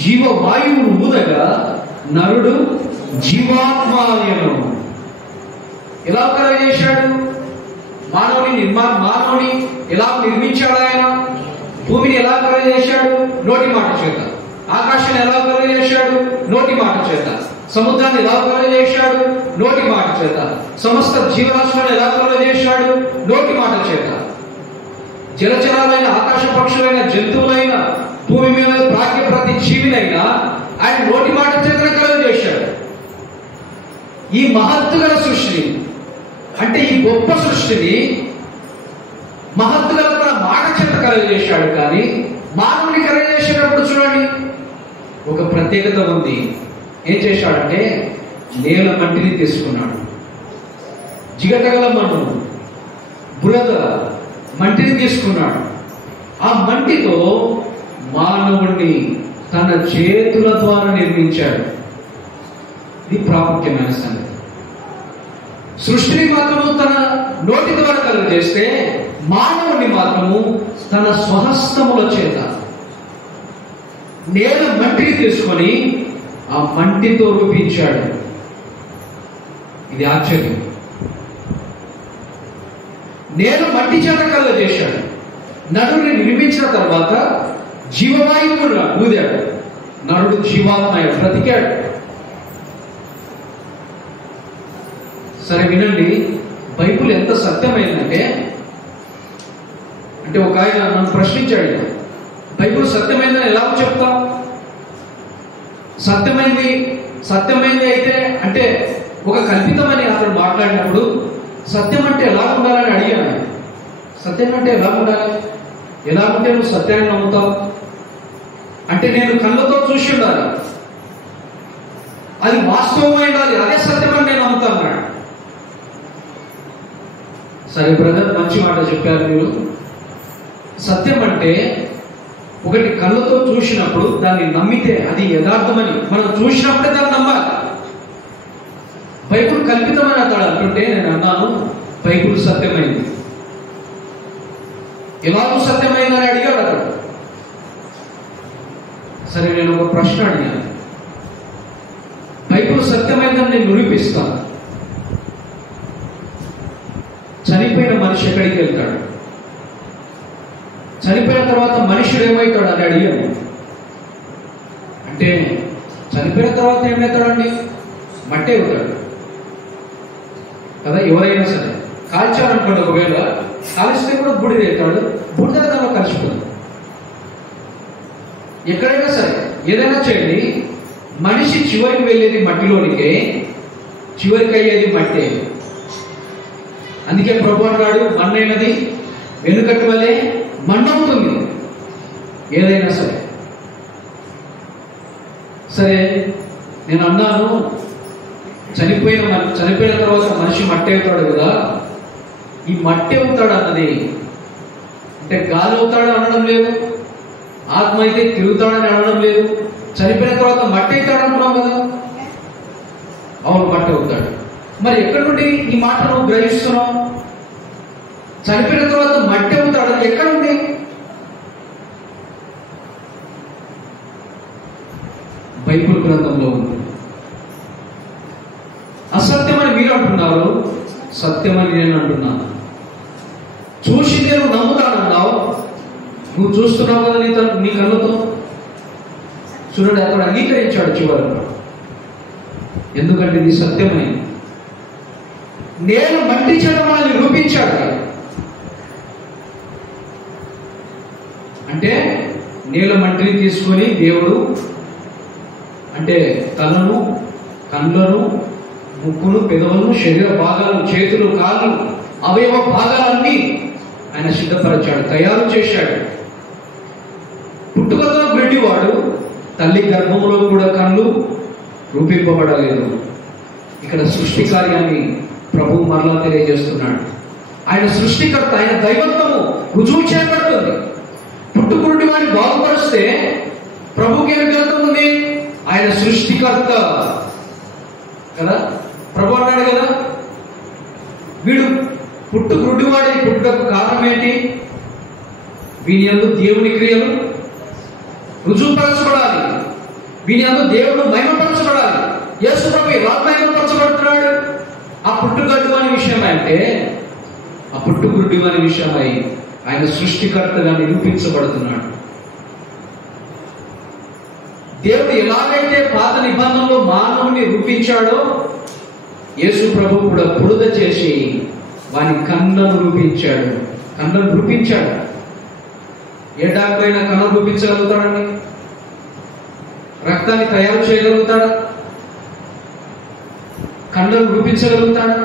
జీవవాయువును ఊదగా నరుడు జీవాత్మాయను. ఎలా కలగజేశాడు? మానవుని ఎలా నిర్మించాడు? ఆయన భూమిని ఎలా కలగజేశాడు? నోటి మాట చేత. ఆకాశాన్ని ఎలా కలగజేశాడు? నోటి మాట చేత. సముద్రాన్ని ఎలా కలగజేశాడు? నోటి మాట చేత. సమస్త జీవరాశులను ఎలా కలగజేశాడు? నోటి మాట చేత. జలచరాలైన, ఆకాశ పక్షులైన, జంతువులైన, భూమి మీద ప్రాగ్య ప్రతి జీవినైనా ఆయన నోటి మాట చేతనే కలగజేశాడు. ఈ మహత్తుగల సృష్టిని, అంటే ఈ గొప్ప సృష్టిని మహత్తుగల తన మాట చేత కలగజేశాడు. కానీ మానవుని కలగజేసేటప్పుడు చూడండి, ఒక ప్రత్యేకత ఉంది. ఏం చేశాడంటే నేల మట్టిని తీసుకున్నాడు. జిగటగల మన్ను, బురద మట్టిని తీసుకున్నాడు. ఆ మట్టితో మానవుణ్ణి తన చేతుల ద్వారా నిర్మించాడు. ఇది ప్రాముఖ్యమైన సంగతి. సృష్టిని మాత్రము తన నోటి ద్వారా కలుగజేస్తే, మానవుని మాత్రము తన స్వహస్తముల చేత నేల మట్టిని తీసుకొని ఆ మట్టితో రూపించాడు. ఇది ఆశ్చర్యం. నేల మట్టి చేత కలుగజేశాడు. నరుడిని నిర్మించిన తర్వాత జీవవాయువును ఊదాడు. నరుడు జీవాత్మయ బ్రతికాడు. సరే వినండి, బైబిల్ ఎంత సత్యమైందంటే, ఒక ఆయన నన్ను ప్రశ్నించాడు, బైబిల్ సత్యమైందని ఎలా చెప్తాం? సత్యమైంది అయితే అంటే ఒక కల్పితమని అతను మాట్లాడినప్పుడు సత్యం అంటే ఎలా ఉండాలని అడిగాను. సత్యం అంటే ఎలా ఉండాలి? ఎలా ఉంటే నువ్వు సత్యాన్ని నమ్ముతావు? అంటే నేను కళ్ళతో చూసి ఉండాలి, అది వాస్తవమై ఉండాలి, అదే సత్యమని నేను నమ్ముతాను. సరే బ్రదర్, మంచి మాట చెప్పారు మీరు. సత్యం అంటే ఒకటి కళ్ళతో చూసినప్పుడు దాన్ని నమ్మితే అది యథార్థమని మనం చూసినప్పుడే దాన్ని నమ్మాలి. బైబిల్ కల్పితమని అతడు అంటుంటే నేను అన్నాను, బైబిల్ సత్యమైంది. ఎలాగూ సత్యమైందని అడిగాడు అతడు. సరే నేను ఒక ప్రశ్న అడిగాను, బైబిల్ సత్యమైందని నేను నిరూపిస్తాను. చనిపోయిన మనిషి ఎక్కడికి వెళ్తాడు? చనిపోయిన తర్వాత మనుషుడు ఏమవుతాడు అని అడిగాను. అంటే చనిపోయిన తర్వాత ఏమవుతాడండి? మట్టి అవుతాడు కదా. ఎవరైనా సరే కాల్చాలనుకోండి, ఒకవేళ కాల్చితే కూడా బూడిద అవుతాడు, బూడిద దానిలో కలిసిపోతుంది. ఎక్కడైనా సరే ఏదైనా చేయండి, మనిషి చివరికి వెళ్ళేది మట్టిలోనికే, చివరికి అయ్యేది మట్టే. అందుకే ప్రభు అన్నాడు, మన్నైనది వెనుకటి వల్లే మన్నవుతుంది. ఏదైనా సరే సరే నేను అన్నాను, చనిపోయిన తర్వాత మనిషి మట్టి అవుతాడు కదా. ఈ మట్టి అవుతాడు అన్నది అంటే గాలి అవుతాడు అనడం లేదు, ఆత్మ అయితే తిరుగుతాడని అనడం లేదు. చనిపోయిన తర్వాత మట్టి అవుతాడు అనుకున్నాం కదా. అవును, మట్టి అవుతాడు. మరి ఎక్కడి నుండి ఈ మాట నువ్వు గ్రహిస్తున్నావు? చనిపోయిన తర్వాత మట్టి అవుతాడు అది ఎక్కడ ఉంది? బైబిల్ గ్రంథంలో ఉంది. అసత్యమని మీరు అంటున్నారు, సత్యమని నేను అంటున్నాను. చూసి నేను నమ్ముతానన్నావు, నువ్వు చూస్తున్నావు కదా నీ కళ్ళతో. చూడండి, అక్కడ అంగీకరించాడు చివరకు. ఎందుకంటే ఇది సత్యమైంది. నేను మట్టి చేత మనల్ని రూపించాడు. అంటే నీళ్ళ మట్టిని తీసుకొని దేవుడు అంటే తలను, కళ్ళను, ముక్కును, పెదవులను, శరీర భాగాలు, చేతులు, కాళ్ళు, అవయవ భాగాలన్నీ ఆయన సిద్ధపరిచాడు, తయారు చేశాడు. పుట్టుకతో గుడ్డివాడు, తల్లి గర్భంలో కూడా కళ్ళు రూపింపబడలేదు. ఇక్కడ సృష్టి కార్యాన్ని ప్రభు మరలా తెలియజేస్తున్నాడు. ఆయన సృష్టికర్త, ఆయన దైవత్వము రుజువు చేయబడుతుంది. పుట్టుకురుడి వాడిని బాగుపరిస్తే ప్రభుకి ఏమి కలుగుతుంది? ఆయన సృష్టికర్త కదా. ప్రభు అన్నాడు కదా, వీడు పుట్టుకురుడివాడి పుట్టుటకు కారణం ఏంటి? వీని యందు దేవుని క్రియలు రుజువుపరచబడాలి, వీని యందు దేవుడు మహిమపరచబడాలి. యేసు ప్రభు ఎలా మహిమపరచబడుతున్నాడు? ఆ పుట్టుగడ్డు అనే విషయమై అంటే ఆ పుట్టుగుడ్డు అనే విషయమై ఆయన సృష్టికర్తగా నిరూపించబడుతున్నాడు. దేవుడు ఎలాగైతే పాత నిబంధనలో మానవుని రూపించాడో యేసు ప్రభు కూడా బురద చేసి వాని కన్నులను రూపించాడు. కన్నులను రూపించాడు. ఏ డాక్టర్ అయినా కన్ను రూపించగలుగుతాడండి? రక్తాన్ని తయారు చేయగలుగుతాడా? కన్నులను రూపించగలుగుతాడా?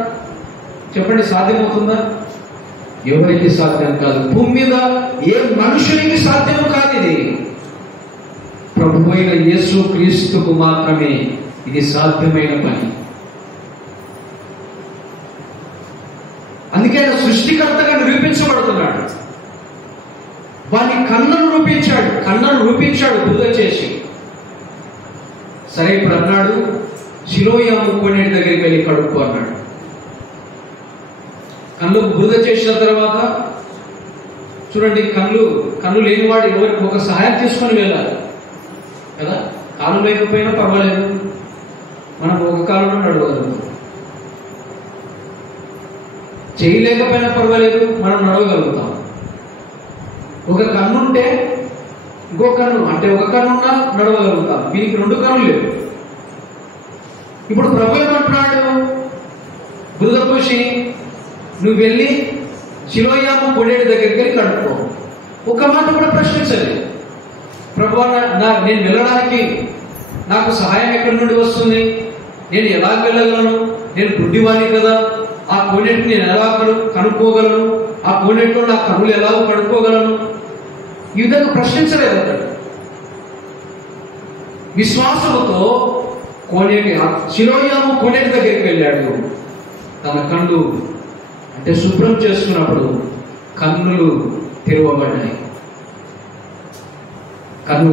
చెప్పండి, సాధ్యమవుతుందా? ఎవరికి సాధ్యం కాదు. భూమి మీద ఏ మనుషునికి సాధ్యం కాదు. ఇది ప్రభువైన యేసు క్రీస్తుకు మాత్రమే ఇది సాధ్యమైన పని. అందుకే ఆయన సృష్టికర్తగా నిరూపించబడుతున్నాడు. వాని కన్నును రూపించాడు బురద చేసి. సరే, ఇప్పుడు అన్నాడు సిలోయాము కోనేటి దగ్గరికి వెళ్ళి కడుక్కో అన్నాడు. కన్నుకు బురద చేసిన తర్వాత చూడండి, కన్ను లేనివాడు ఎవరికి ఒక సహాయం తీసుకొని వెళ్ళాలి కదా. కాలు లేకపోయినా పర్వాలేదు, మనం ఒక కాలంలో నడవగలుగుతాం. చేయలేకపోయినా పర్వాలేదు, మనం నడవగలుగుతాం. ఒక కన్ను ఉంటే ఇంకో కన్ను అంటే ఒక కన్ను ఉన్నా నడవగలుగుతాం. దీనికి 2 కన్నులు లేవు. ఇప్పుడు ప్రభు ఏమంటున్నాడు? బురద పోసి నువ్వు వెళ్ళి సిలోయాము కోనేటి దగ్గరికి వెళ్ళి కడుక్కో. ఒక మాట కూడా ప్రశ్నించలేదు. ప్రభు, నేను వెళ్ళడానికి నాకు సహాయం ఎక్కడి నుండి వస్తుంది? నేను ఎలా వెళ్ళగలను? నేను గుడ్డివాణి కదా. ఆ కోనేటిని నేను ఎలా కనుక్కోగలను? ఆ కోనేటిలో నా కన్నులు ఎలా కడుక్కోగలను? ఈ విధంగా ప్రశ్నించలేదు అతడు. విశ్వాసంతో సిలోయాము కోనేటి దగ్గరికి వెళ్ళాడు. తన కన్ను అంటే శుభ్రం చేసుకున్నప్పుడు కన్నులు తెరవబడ్డాయి. కన్ను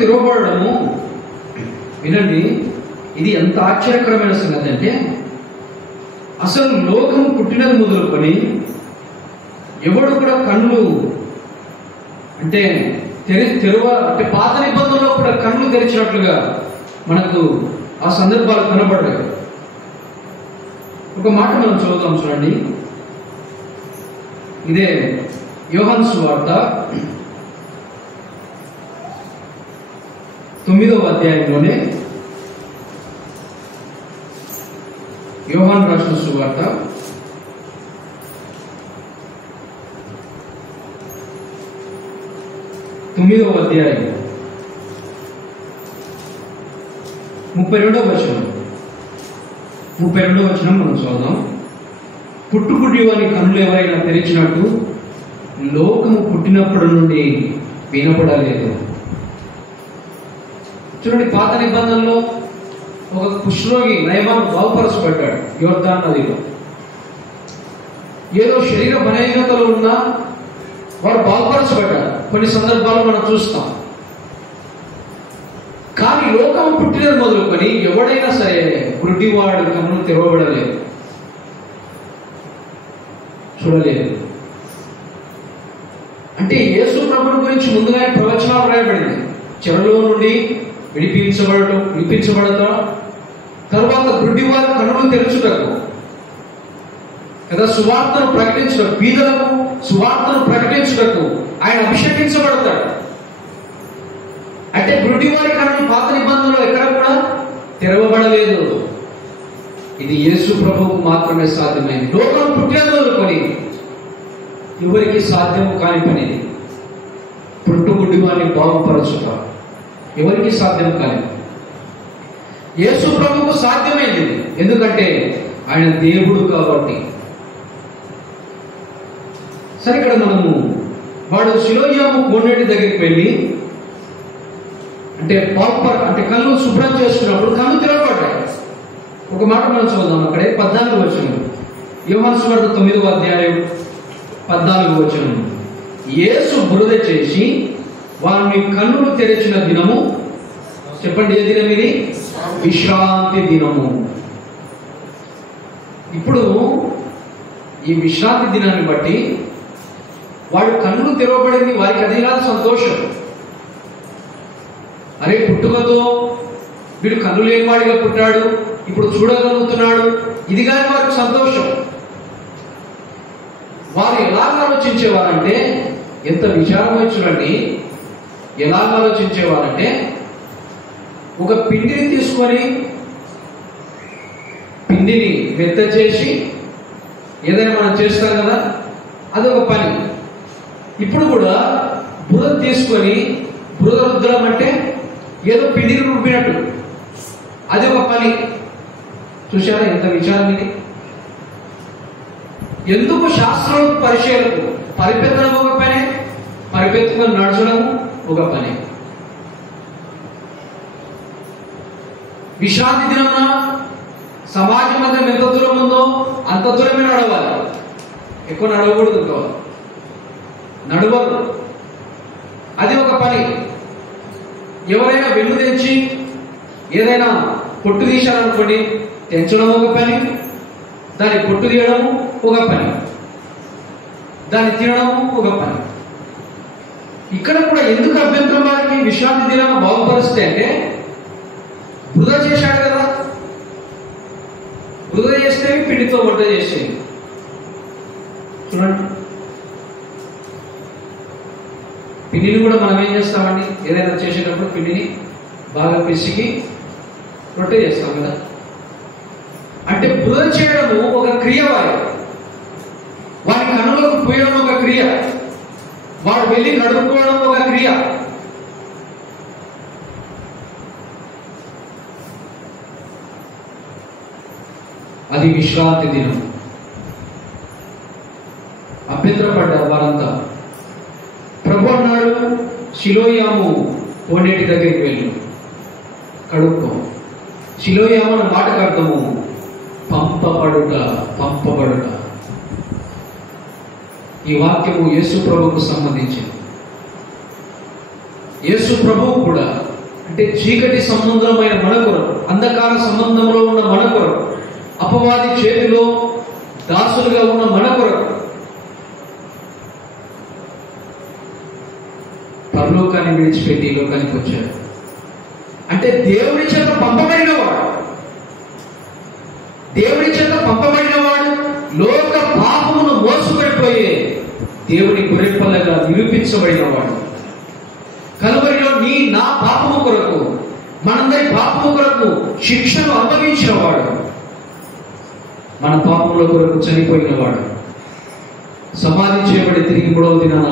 తెరవబడము వినండి, ఇది ఎంత ఆశ్చర్యకరమైన సంగతి అంటే అసలు లోకం పుట్టినది మొదలుకొని ఎవడు కూడా కన్నులు అంటే అంటే పాత నిబంధనలో కూడా కన్నులు తెరిచినట్లుగా మనకు ఆ సందర్భాలు కనబడలేదు. ఒక మాట మనం చదువుతాం చూడండి. ఇదే యోహాను సువార్త 9వ అధ్యాయంలోనే, యోహాను రాసిన సువార్త 9వ అధ్యాయం 32వ వచనం మనం చదువుదాం. పుట్టుకుడి వారి కన్నులు ఎవరైనా తెరిచినట్టు లోకము పుట్టినప్పటి నుండి వినపడలేదు. చూడండి, పాత నిబంధనలో ఒక కుష్ఠరోగి నయమాను బాగుపరచబడ్డాడు యోర్దాను నదిలో. ఏదో శరీర బలహీనతలో ఉన్నా వారు బాగుపరచబడ్డారు. కొన్ని సందర్భాలు మనం చూస్తాం. కానీ లోకం పుట్టినది మొదలుకొని ఎవడైనా సరే గుడ్డివాడు కన్ను తెరవబడలేదు, చూడలేదు. అంటే యేసు ప్రభువుని గురించి ముందుగానే ప్రవచనాలు రాయబడింది. చెరలో నుండి విడిపించబడతా, తరువాత గుడ్డివారు కన్నులు తెరుచుటకు కదా, సువార్తను ప్రకటించడం, బీదలకు సువార్తను ప్రకటించుటకు ఆయన అభిషేకించబడతాడు. అంటే గుడ్డివారి కన్నులు పాత నిబంధనలో ఎక్కడ కూడా తెరవబడలేదు. ఇది యేసు ప్రభువుకు మాత్రమే సాధ్యమైంది. లోకం పుట్టినదుకొని ఎవరికి సాధ్యము కాని పని. పుట్టుగుడ్డివారిని బాగుపరచుట ఎవరికి సాధ్యం కాని. యేసు ప్రభువుకు సాధ్యమైంది, ఎందుకంటే ఆయన దేవుడు కాబట్టి. సరే, ఇక్కడ మనము వాడు సిలోయాము కోనేటి దగ్గరికి వెళ్ళి అంటే కళ్ళు శుభ్రం చేసుకున్నప్పుడు కళ్ళు తెరవబడ్డాయి. ఒక మాట మనం చూద్దాం. అక్కడే 14వ వచనం, యోహాను సువార్త 9వ అధ్యాయం 14వ వచనం. యేసు బురద చేసి వారిని కన్నులు తెరిచిన దినము, చెప్పండి ఏ దినం ఇది? విశ్రాంతి దినము. ఇప్పుడు ఈ విశ్రాంతి దినాన్ని బట్టి వాడు కన్నులు తెరవబడింది, వారికి అది కాదు సంతోషం. అరే పుట్టుకతో వీడు కన్ను లేనివాడిగా పుట్టాడు, ఇప్పుడు చూడగలుగుతున్నాడు, ఇది కానీ వారికి సంతోషం. వారు ఎలా ఆలోచించేవారంటే, ఎంత విచారమో చూడండి, ఎలా ఆలోచించేవారంటే ఒక పిండిని తీసుకొని పిండిని మెత్త చేసి ఏదైనా మనం చేస్తాం కదా, అదొక పని. ఇప్పుడు కూడా బురద తీసుకొని బురద రుద్దడం అంటే ఏదో పిండిని రుబ్బినట్టు, అది ఒక పని. చూశారా ఎంత విచారం ఇది? ఎందుకు శాస్త్రం పరిచయాలకు పరిపెత్తడం ఒక పనే, పరిపెత్తుకొని నడచడం ఒక పని. విశ్రాంతి దినమున సమాజం మధ్య ఎంత దూరం ఉందో అంత దూరమే నడవాలి, ఎక్కువ నడవకూడదు, నడవరు, అది ఒక పని. ఎవరైనా వెన్ను తెచ్చి ఏదైనా పొట్టు తీశారనుకోండి, తెంచడం ఒక పని, దాన్ని పొట్టు తీయడం ఒక పని, దాన్ని తినడం ఒక పని. ఇక్కడ కూడా ఎందుకు అభ్యంతరం వారికి? విశ్రాంతి దినాన్ని బాగుపరుస్తే అంటే వృధా చేశాడు కదా, వృధా చేస్తే పిండితో వంట చేసేది. చూడండి, పిండిని కూడా మనం ఏం చేస్తామండి, ఏదైనా చేసేటప్పుడు పిండిని బాగా పిసికి రొట్టె చేస్తాం కదా. అంటే వృధా చేయడము ఒక క్రియ, వారి కన్నులకు పోయడం ఒక క్రియ, వాడు వెళ్ళి కడుక్కోవడం ఒక క్రియ. అది విశ్రాంతి దినం. అభ్యంతరపడ్డారు వారంతా. ప్రభు అన్నాడు, శిలోయాము కోనేటి దగ్గరికి వెళ్ళి కడుక్కో. శిలోయాము అన్న మాటకు అర్థము పంపబడుట, పంపబడుట. ఈ వాక్యము యేసు ప్రభువుకు సంబంధించింది. యేసు ప్రభువు కూడా అంటే చీకటి సంబంధమైన మన కొరకు, అంధకార సంబంధంలో ఉన్న మన కొరకు, అపవాది చేతిలో దాసులుగా ఉన్న మన కొరకు పరలోకాన్ని విడిచిపెట్టి ఈ లోకానికి వచ్చాడు. అంటే దేవుడి చేత పంపబడిన వాడు, దేవుడి చేత పంపబడిన వాడు లోక పాపమును మోసుపడిపోయే దేవుని గొర్రెపిల్లగా నిరూపించబడిన వాడు. కలువరిలో నా పాపము కొరకు, మనందరి పాపము కొరకు శిక్షను అనుభవించిన వాడు, మన పాపముల కొరకు చనిపోయిన వాడు, సమాధి చేయబడి తిరిగి 3వ దినాన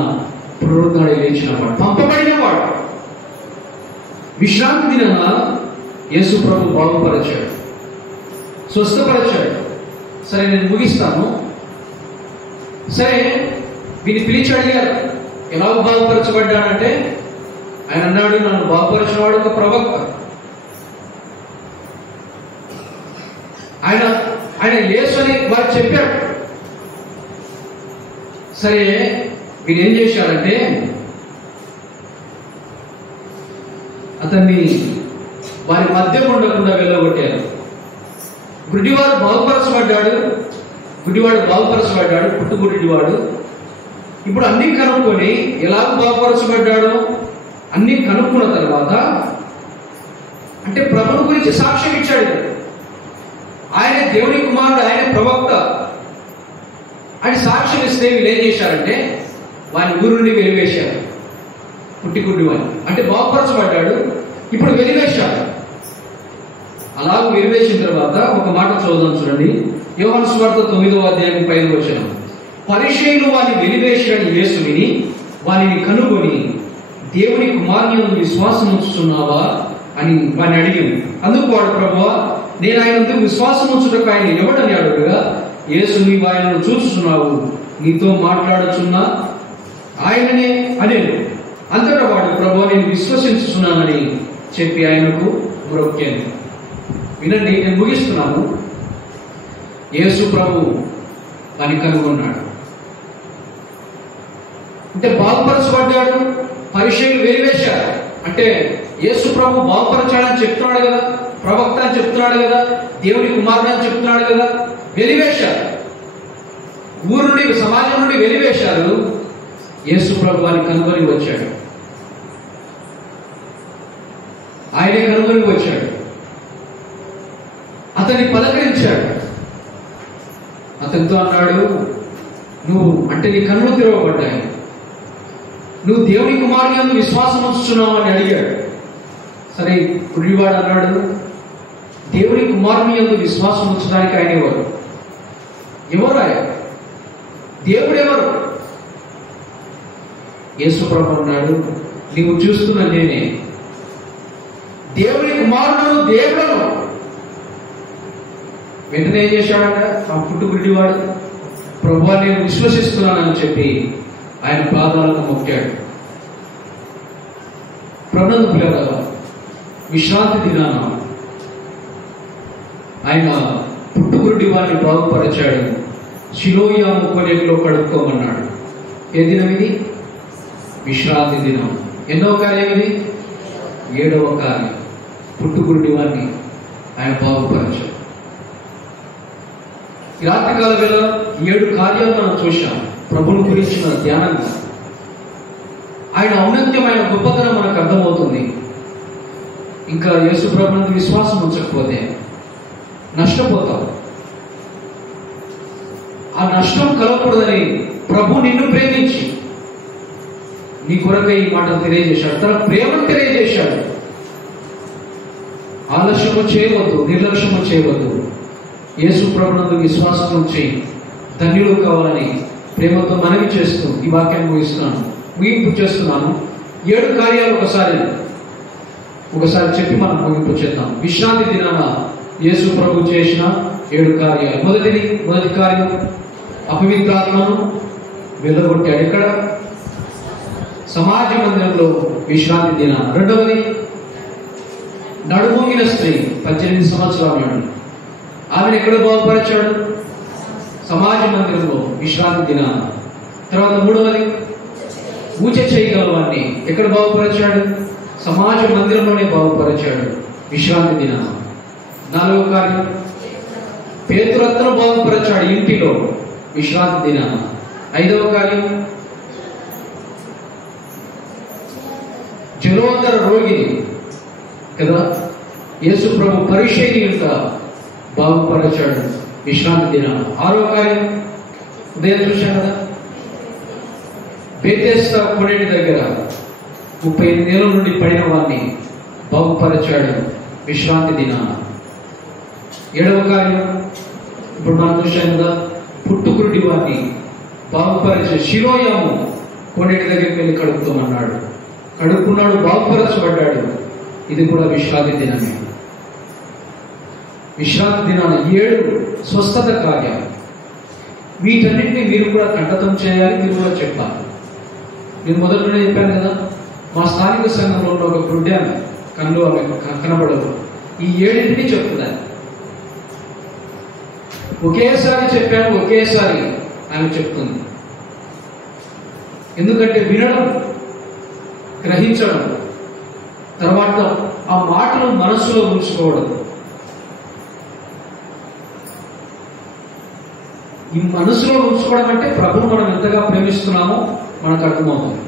పునరుద్ధరణ లేచిన వాడు, పంపబడిన వాడు. విశ్రాంతి దినాన యేసు ప్రభు బాగుపరచాడు, స్వస్థపరచాడు. సరే నేను ముగిస్తాను. సరే వీని పిలిచి అడిగారు, ఎలా బాగుపరచబడ్డానంటే ఆయన అన్నాడు, నన్ను బాగుపరిచిన వాడు ఒక ప్రవక్త. ఆయన యేసు అని వారు చెప్పాడు. సరే వీరు ఏం చేశారంటే అతన్ని వారి మధ్య ఉండకుండా వెళ్ళగొట్టారు. గుడ్డివాడు బాగుపరచబడ్డాడు, పుట్టుగుడ్డివాడు. ఇప్పుడు అన్ని కనుక్కొని ఎలా బాగుపరచబడ్డాడో అన్ని కనుక్కున్న తర్వాత అంటే ప్రభువు గురించి సాక్ష్యం ఇచ్చాడు. ఆయన దేవుని కుమారుడు, ఆయన ప్రవక్త అని సాక్ష్యం ఇస్తే వీళ్ళు ఏం చేశారంటే వారి ఊరు నుండి వెలివేశారు. పుట్టిగుడ్డివాడు అంటే బాగుపరచబడ్డాడు, ఇప్పుడు వెలివేశాడు. అలా వెలివేసిన తర్వాత ఒక మాట చదువుదాం చూడండి. యోహాను సువార్త 9వ అధ్యాయం 5వ వచనం. పరిసయ్యులు వాని వెలివేసిన యేసు విని వానిని కనుగొని, దేవుని కుమారుని విశ్వాసం ఉంచుతున్నావా అని వాడిని అడిగింది. అందుకు వాడు, ప్రభువా నేను ఆయన విశ్వాసం ఉంచుటకు ఆయన ఎవడని అడుగుగా, యేసు నీవు ఆయనను చూస్తున్నావు, నీతో మాట్లాడుచున్నా ఆయననే అనేను. అంతటా వాడు, ప్రభువా నేను విశ్వసించుచున్నానని చెప్పి ఆయనకు మొక్కాను. వినండి, నేను ముగిస్తున్నాను. యేసు ప్రభు అని కనుగొన్నాడు, అంటే బాగుపరచబడ్డాడు. పరిసయ్యులు వెలివేశారు. అంటే యేసు ప్రభు బాగుపరచాడని చెప్తున్నాడు కదా, ప్రవక్త అని చెప్తున్నాడు కదా, దేవుని కుమారుడు అని చెప్తున్నాడు కదా. వెలివేశారు, ఊరు నుండి సమాజం నుండి వెలివేశారు. యేసు ప్రభు అని కనుగొని వచ్చాడు. ఆయనే కనుగొని వచ్చాడు, అతన్ని పలకరించాడు. అతనితో అన్నాడు, నువ్వు అంటే నీ కన్నులు తెరవబడ్డాయి, నువ్వు దేవుని కుమారుని యందు విశ్వాసం ఉంచుతున్నావు అని అడిగాడు. సరే, గుడివాడు అన్నాడు, దేవుని కుమారుని యందు విశ్వాసం ఉంచడానికి ఆయన ఎవరు? ఎవరు ఆయన? దేవుడు ఎవరు? యేసు ప్రభు అన్నాడు, నీవు చూస్తున్న నేనే, దేవుని కుమారుడు, దేవుడను. వెంటనే ఏం చేశాడంట ఆ పుట్టుగుడ్డివాడు? ప్రభువా, నేను విశ్వసిస్తున్నానని చెప్పి ఆయన పాదాలను మొక్కాడు. ప్రభునందు పిల్లల విశ్రాంతి దినాన ఆయన పుట్టుగుడ్డి వారిని బాగుపరిచాడు. శిలోయాము కొనేటిలో కడుక్కోమన్నాడు. ఏ దినం ఇది? విశ్రాంతి దినం. ఎన్నో కార్యం ఇది? 7వ కార్యం. పుట్టుగుడ్డి వారిని ఆయన బాగుపరిచాడు. ఈ రాత్రికాల వేళ 7 కార్యాలు మనం చూశాం ప్రభుని గురించిన ధ్యానంగా. ఆయన ఔన్నత్యమైన గొప్పతనం మనకు అర్థమవుతుంది. ఇంకా యేసు ప్రభునందు విశ్వాసం ఉంచకపోతే నష్టపోతాం. ఆ నష్టం కలగకూడదని ప్రభు నిన్ను ప్రేమించి నీ కొరకై ఈ మాటలు తెలియజేశాడు. తన ప్రేమను తెలియజేశాడు. ఆలస్యము చేయవద్దు, నిర్లక్ష్యము చేయవద్దు. యేసు ప్రభునందు విశ్వాసం ఉంచి ధన్యులు కావాలని ప్రేమతో మనవి చేస్తూ ఈ వాక్యాన్ని ముగింపు చేస్తున్నాను. 7 కార్యాలు ఒకసారి చెప్పి మనం ముగింపు చేద్దాం. విశ్రాంతి దినాన యేసు ప్రభు చేసిన 7 కార్యాలు. మొదటి కార్యం, అపవిత్రాత్మను వెళ్ళగొట్టాడు. ఎక్కడ? సమాజ మందిరంలో విశ్రాంతి దినాన. రెండవది, నడుమొంగిన స్త్రీ 18 సంవత్సరాల నాడు, ఆమెను ఎక్కడ బాగుపరిచాడు? సమాజ మందిరంలో విశ్రాంతి దినాన. తర్వాత మూడవది, ఊచ చేయగలవాన్ని ఎక్కడ బాగుపరిచాడు? సమాజ మందిరంలోనే బాగుపరిచాడు విశ్రాంతి దినాన. 4వ కార్యం, పేతురత్ను బాగుపరిచాడు ఇంటిలో విశ్రాంతి దినాన. 5వ కార్యం, జలోదర రోగిని కదా యేసు ప్రభు పరిచర్య యొక్క బాగుపరిచాడు విశ్రాంతి దినాన. 6వ కార్యం, ఉదయం చూశాం కదా, బెతెస్దా కొనేటి దగ్గర 38 ఏళ్ళ నుండి పడిన వారిని బాగుపరిచాడు విశ్రాంతి దినాన. 7వ కార్యం, ఇప్పుడు మనం చూశాం కదా, పుట్టుకురుడి వారిని బాగుపరిచే శిలోయాము కొనేటి దగ్గరికి వెళ్ళి కడుక్కోమన్నాడు. కడుక్కున్నాడు, బాగుపరచబడ్డాడు. ఇది కూడా విశ్రాంతి దినమే. విశ్రాంతి దినాన 7 స్వస్థత కార్యాలు. వీటన్నింటినీ మీరు కూడా కంఠతం చేయాలి, మీరు కూడా చెప్పాలి. నేను మొదట్లోనే చెప్పాను కదా, మా స్థానిక సంఘంలో ఉన్న ఒక గుడ్డాను కళ్ళు ఆమె కనబడవు. ఈ 7 చెప్తున్నాను. ఒకేసారి చెప్పాను, ఒకేసారి ఆమె చెప్తుంది. ఎందుకంటే వినడం, గ్రహించడం, తర్వాత ఆ మాటలు మనస్సులో ఉంచుకోవడం. ఈ మనసులో ఉంచుకోవడం అంటే ప్రభువును మనం ఎంతగా ప్రేమిస్తున్నామో మనకు అర్థమవుతుంది.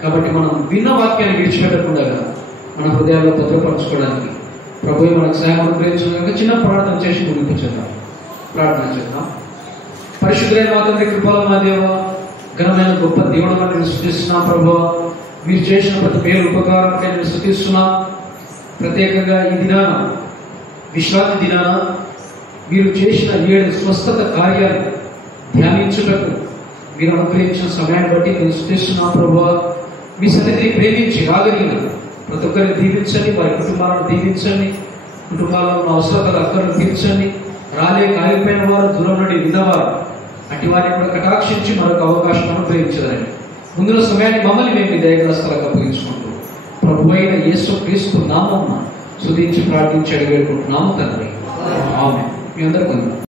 కాబట్టి మనం విన్న వాక్యాన్ని విడిచిపెట్టకుండా మన హృదయాల్లో భద్రపరచుకోవడానికి ప్రభువు మనకు సహాయం అనుగ్రహించడానికి చిన్న ప్రార్థన చేసి ముగింపు చేద్దాం. ప్రార్థన చేద్దాం. పరిశుద్ధులైన మా తండ్రి, కృపల మా దేవ, ఘనమైన గొప్ప దేవుడు నేను స్తుతిస్తున్నా. ప్రభువా, మీరు చేసిన ప్రతి మేలు ఉపకారానికి నేను స్తుతిస్తున్నా. ప్రత్యేకంగా ఈ దినాన, విశ్రాంతి దినాన మీరు చేసిన 7 స్వస్థత కార్యాలు ధ్యానించుటకు మీరు అనుగ్రహించిన సమయాన్ని బట్టి నేను స్తుతిస్తున్నా. ప్రభువా, మీ సన్నిధిని ప్రేమించి రాగలిగిన ప్రతి ఒక్కరిని దీవించండి, వారి కుటుంబాలను దీవించండి, కుటుంబాల్లో ఉన్న అవసరాలు అక్కర్లు తీర్చండి. రాలేక ఆగిపోయిన వారు, దూరం నుండి విన్నవారు, అటు వారిని కూడా కటాక్షించి మరొక అవకాశం అనుగ్రహించదండి. ముందున్న సమయాన్ని మమ్మల్ని మేము మీ దయగ్రస్తాలకు అప్పగించుకుంటూ ప్రభు అయిన యేసు క్రీస్తు నామమున స్తుతించి ప్రార్థించి అడిగి వేడుకుంటున్నాము తండ్రి. ఆమేన్. మీ అందరికీ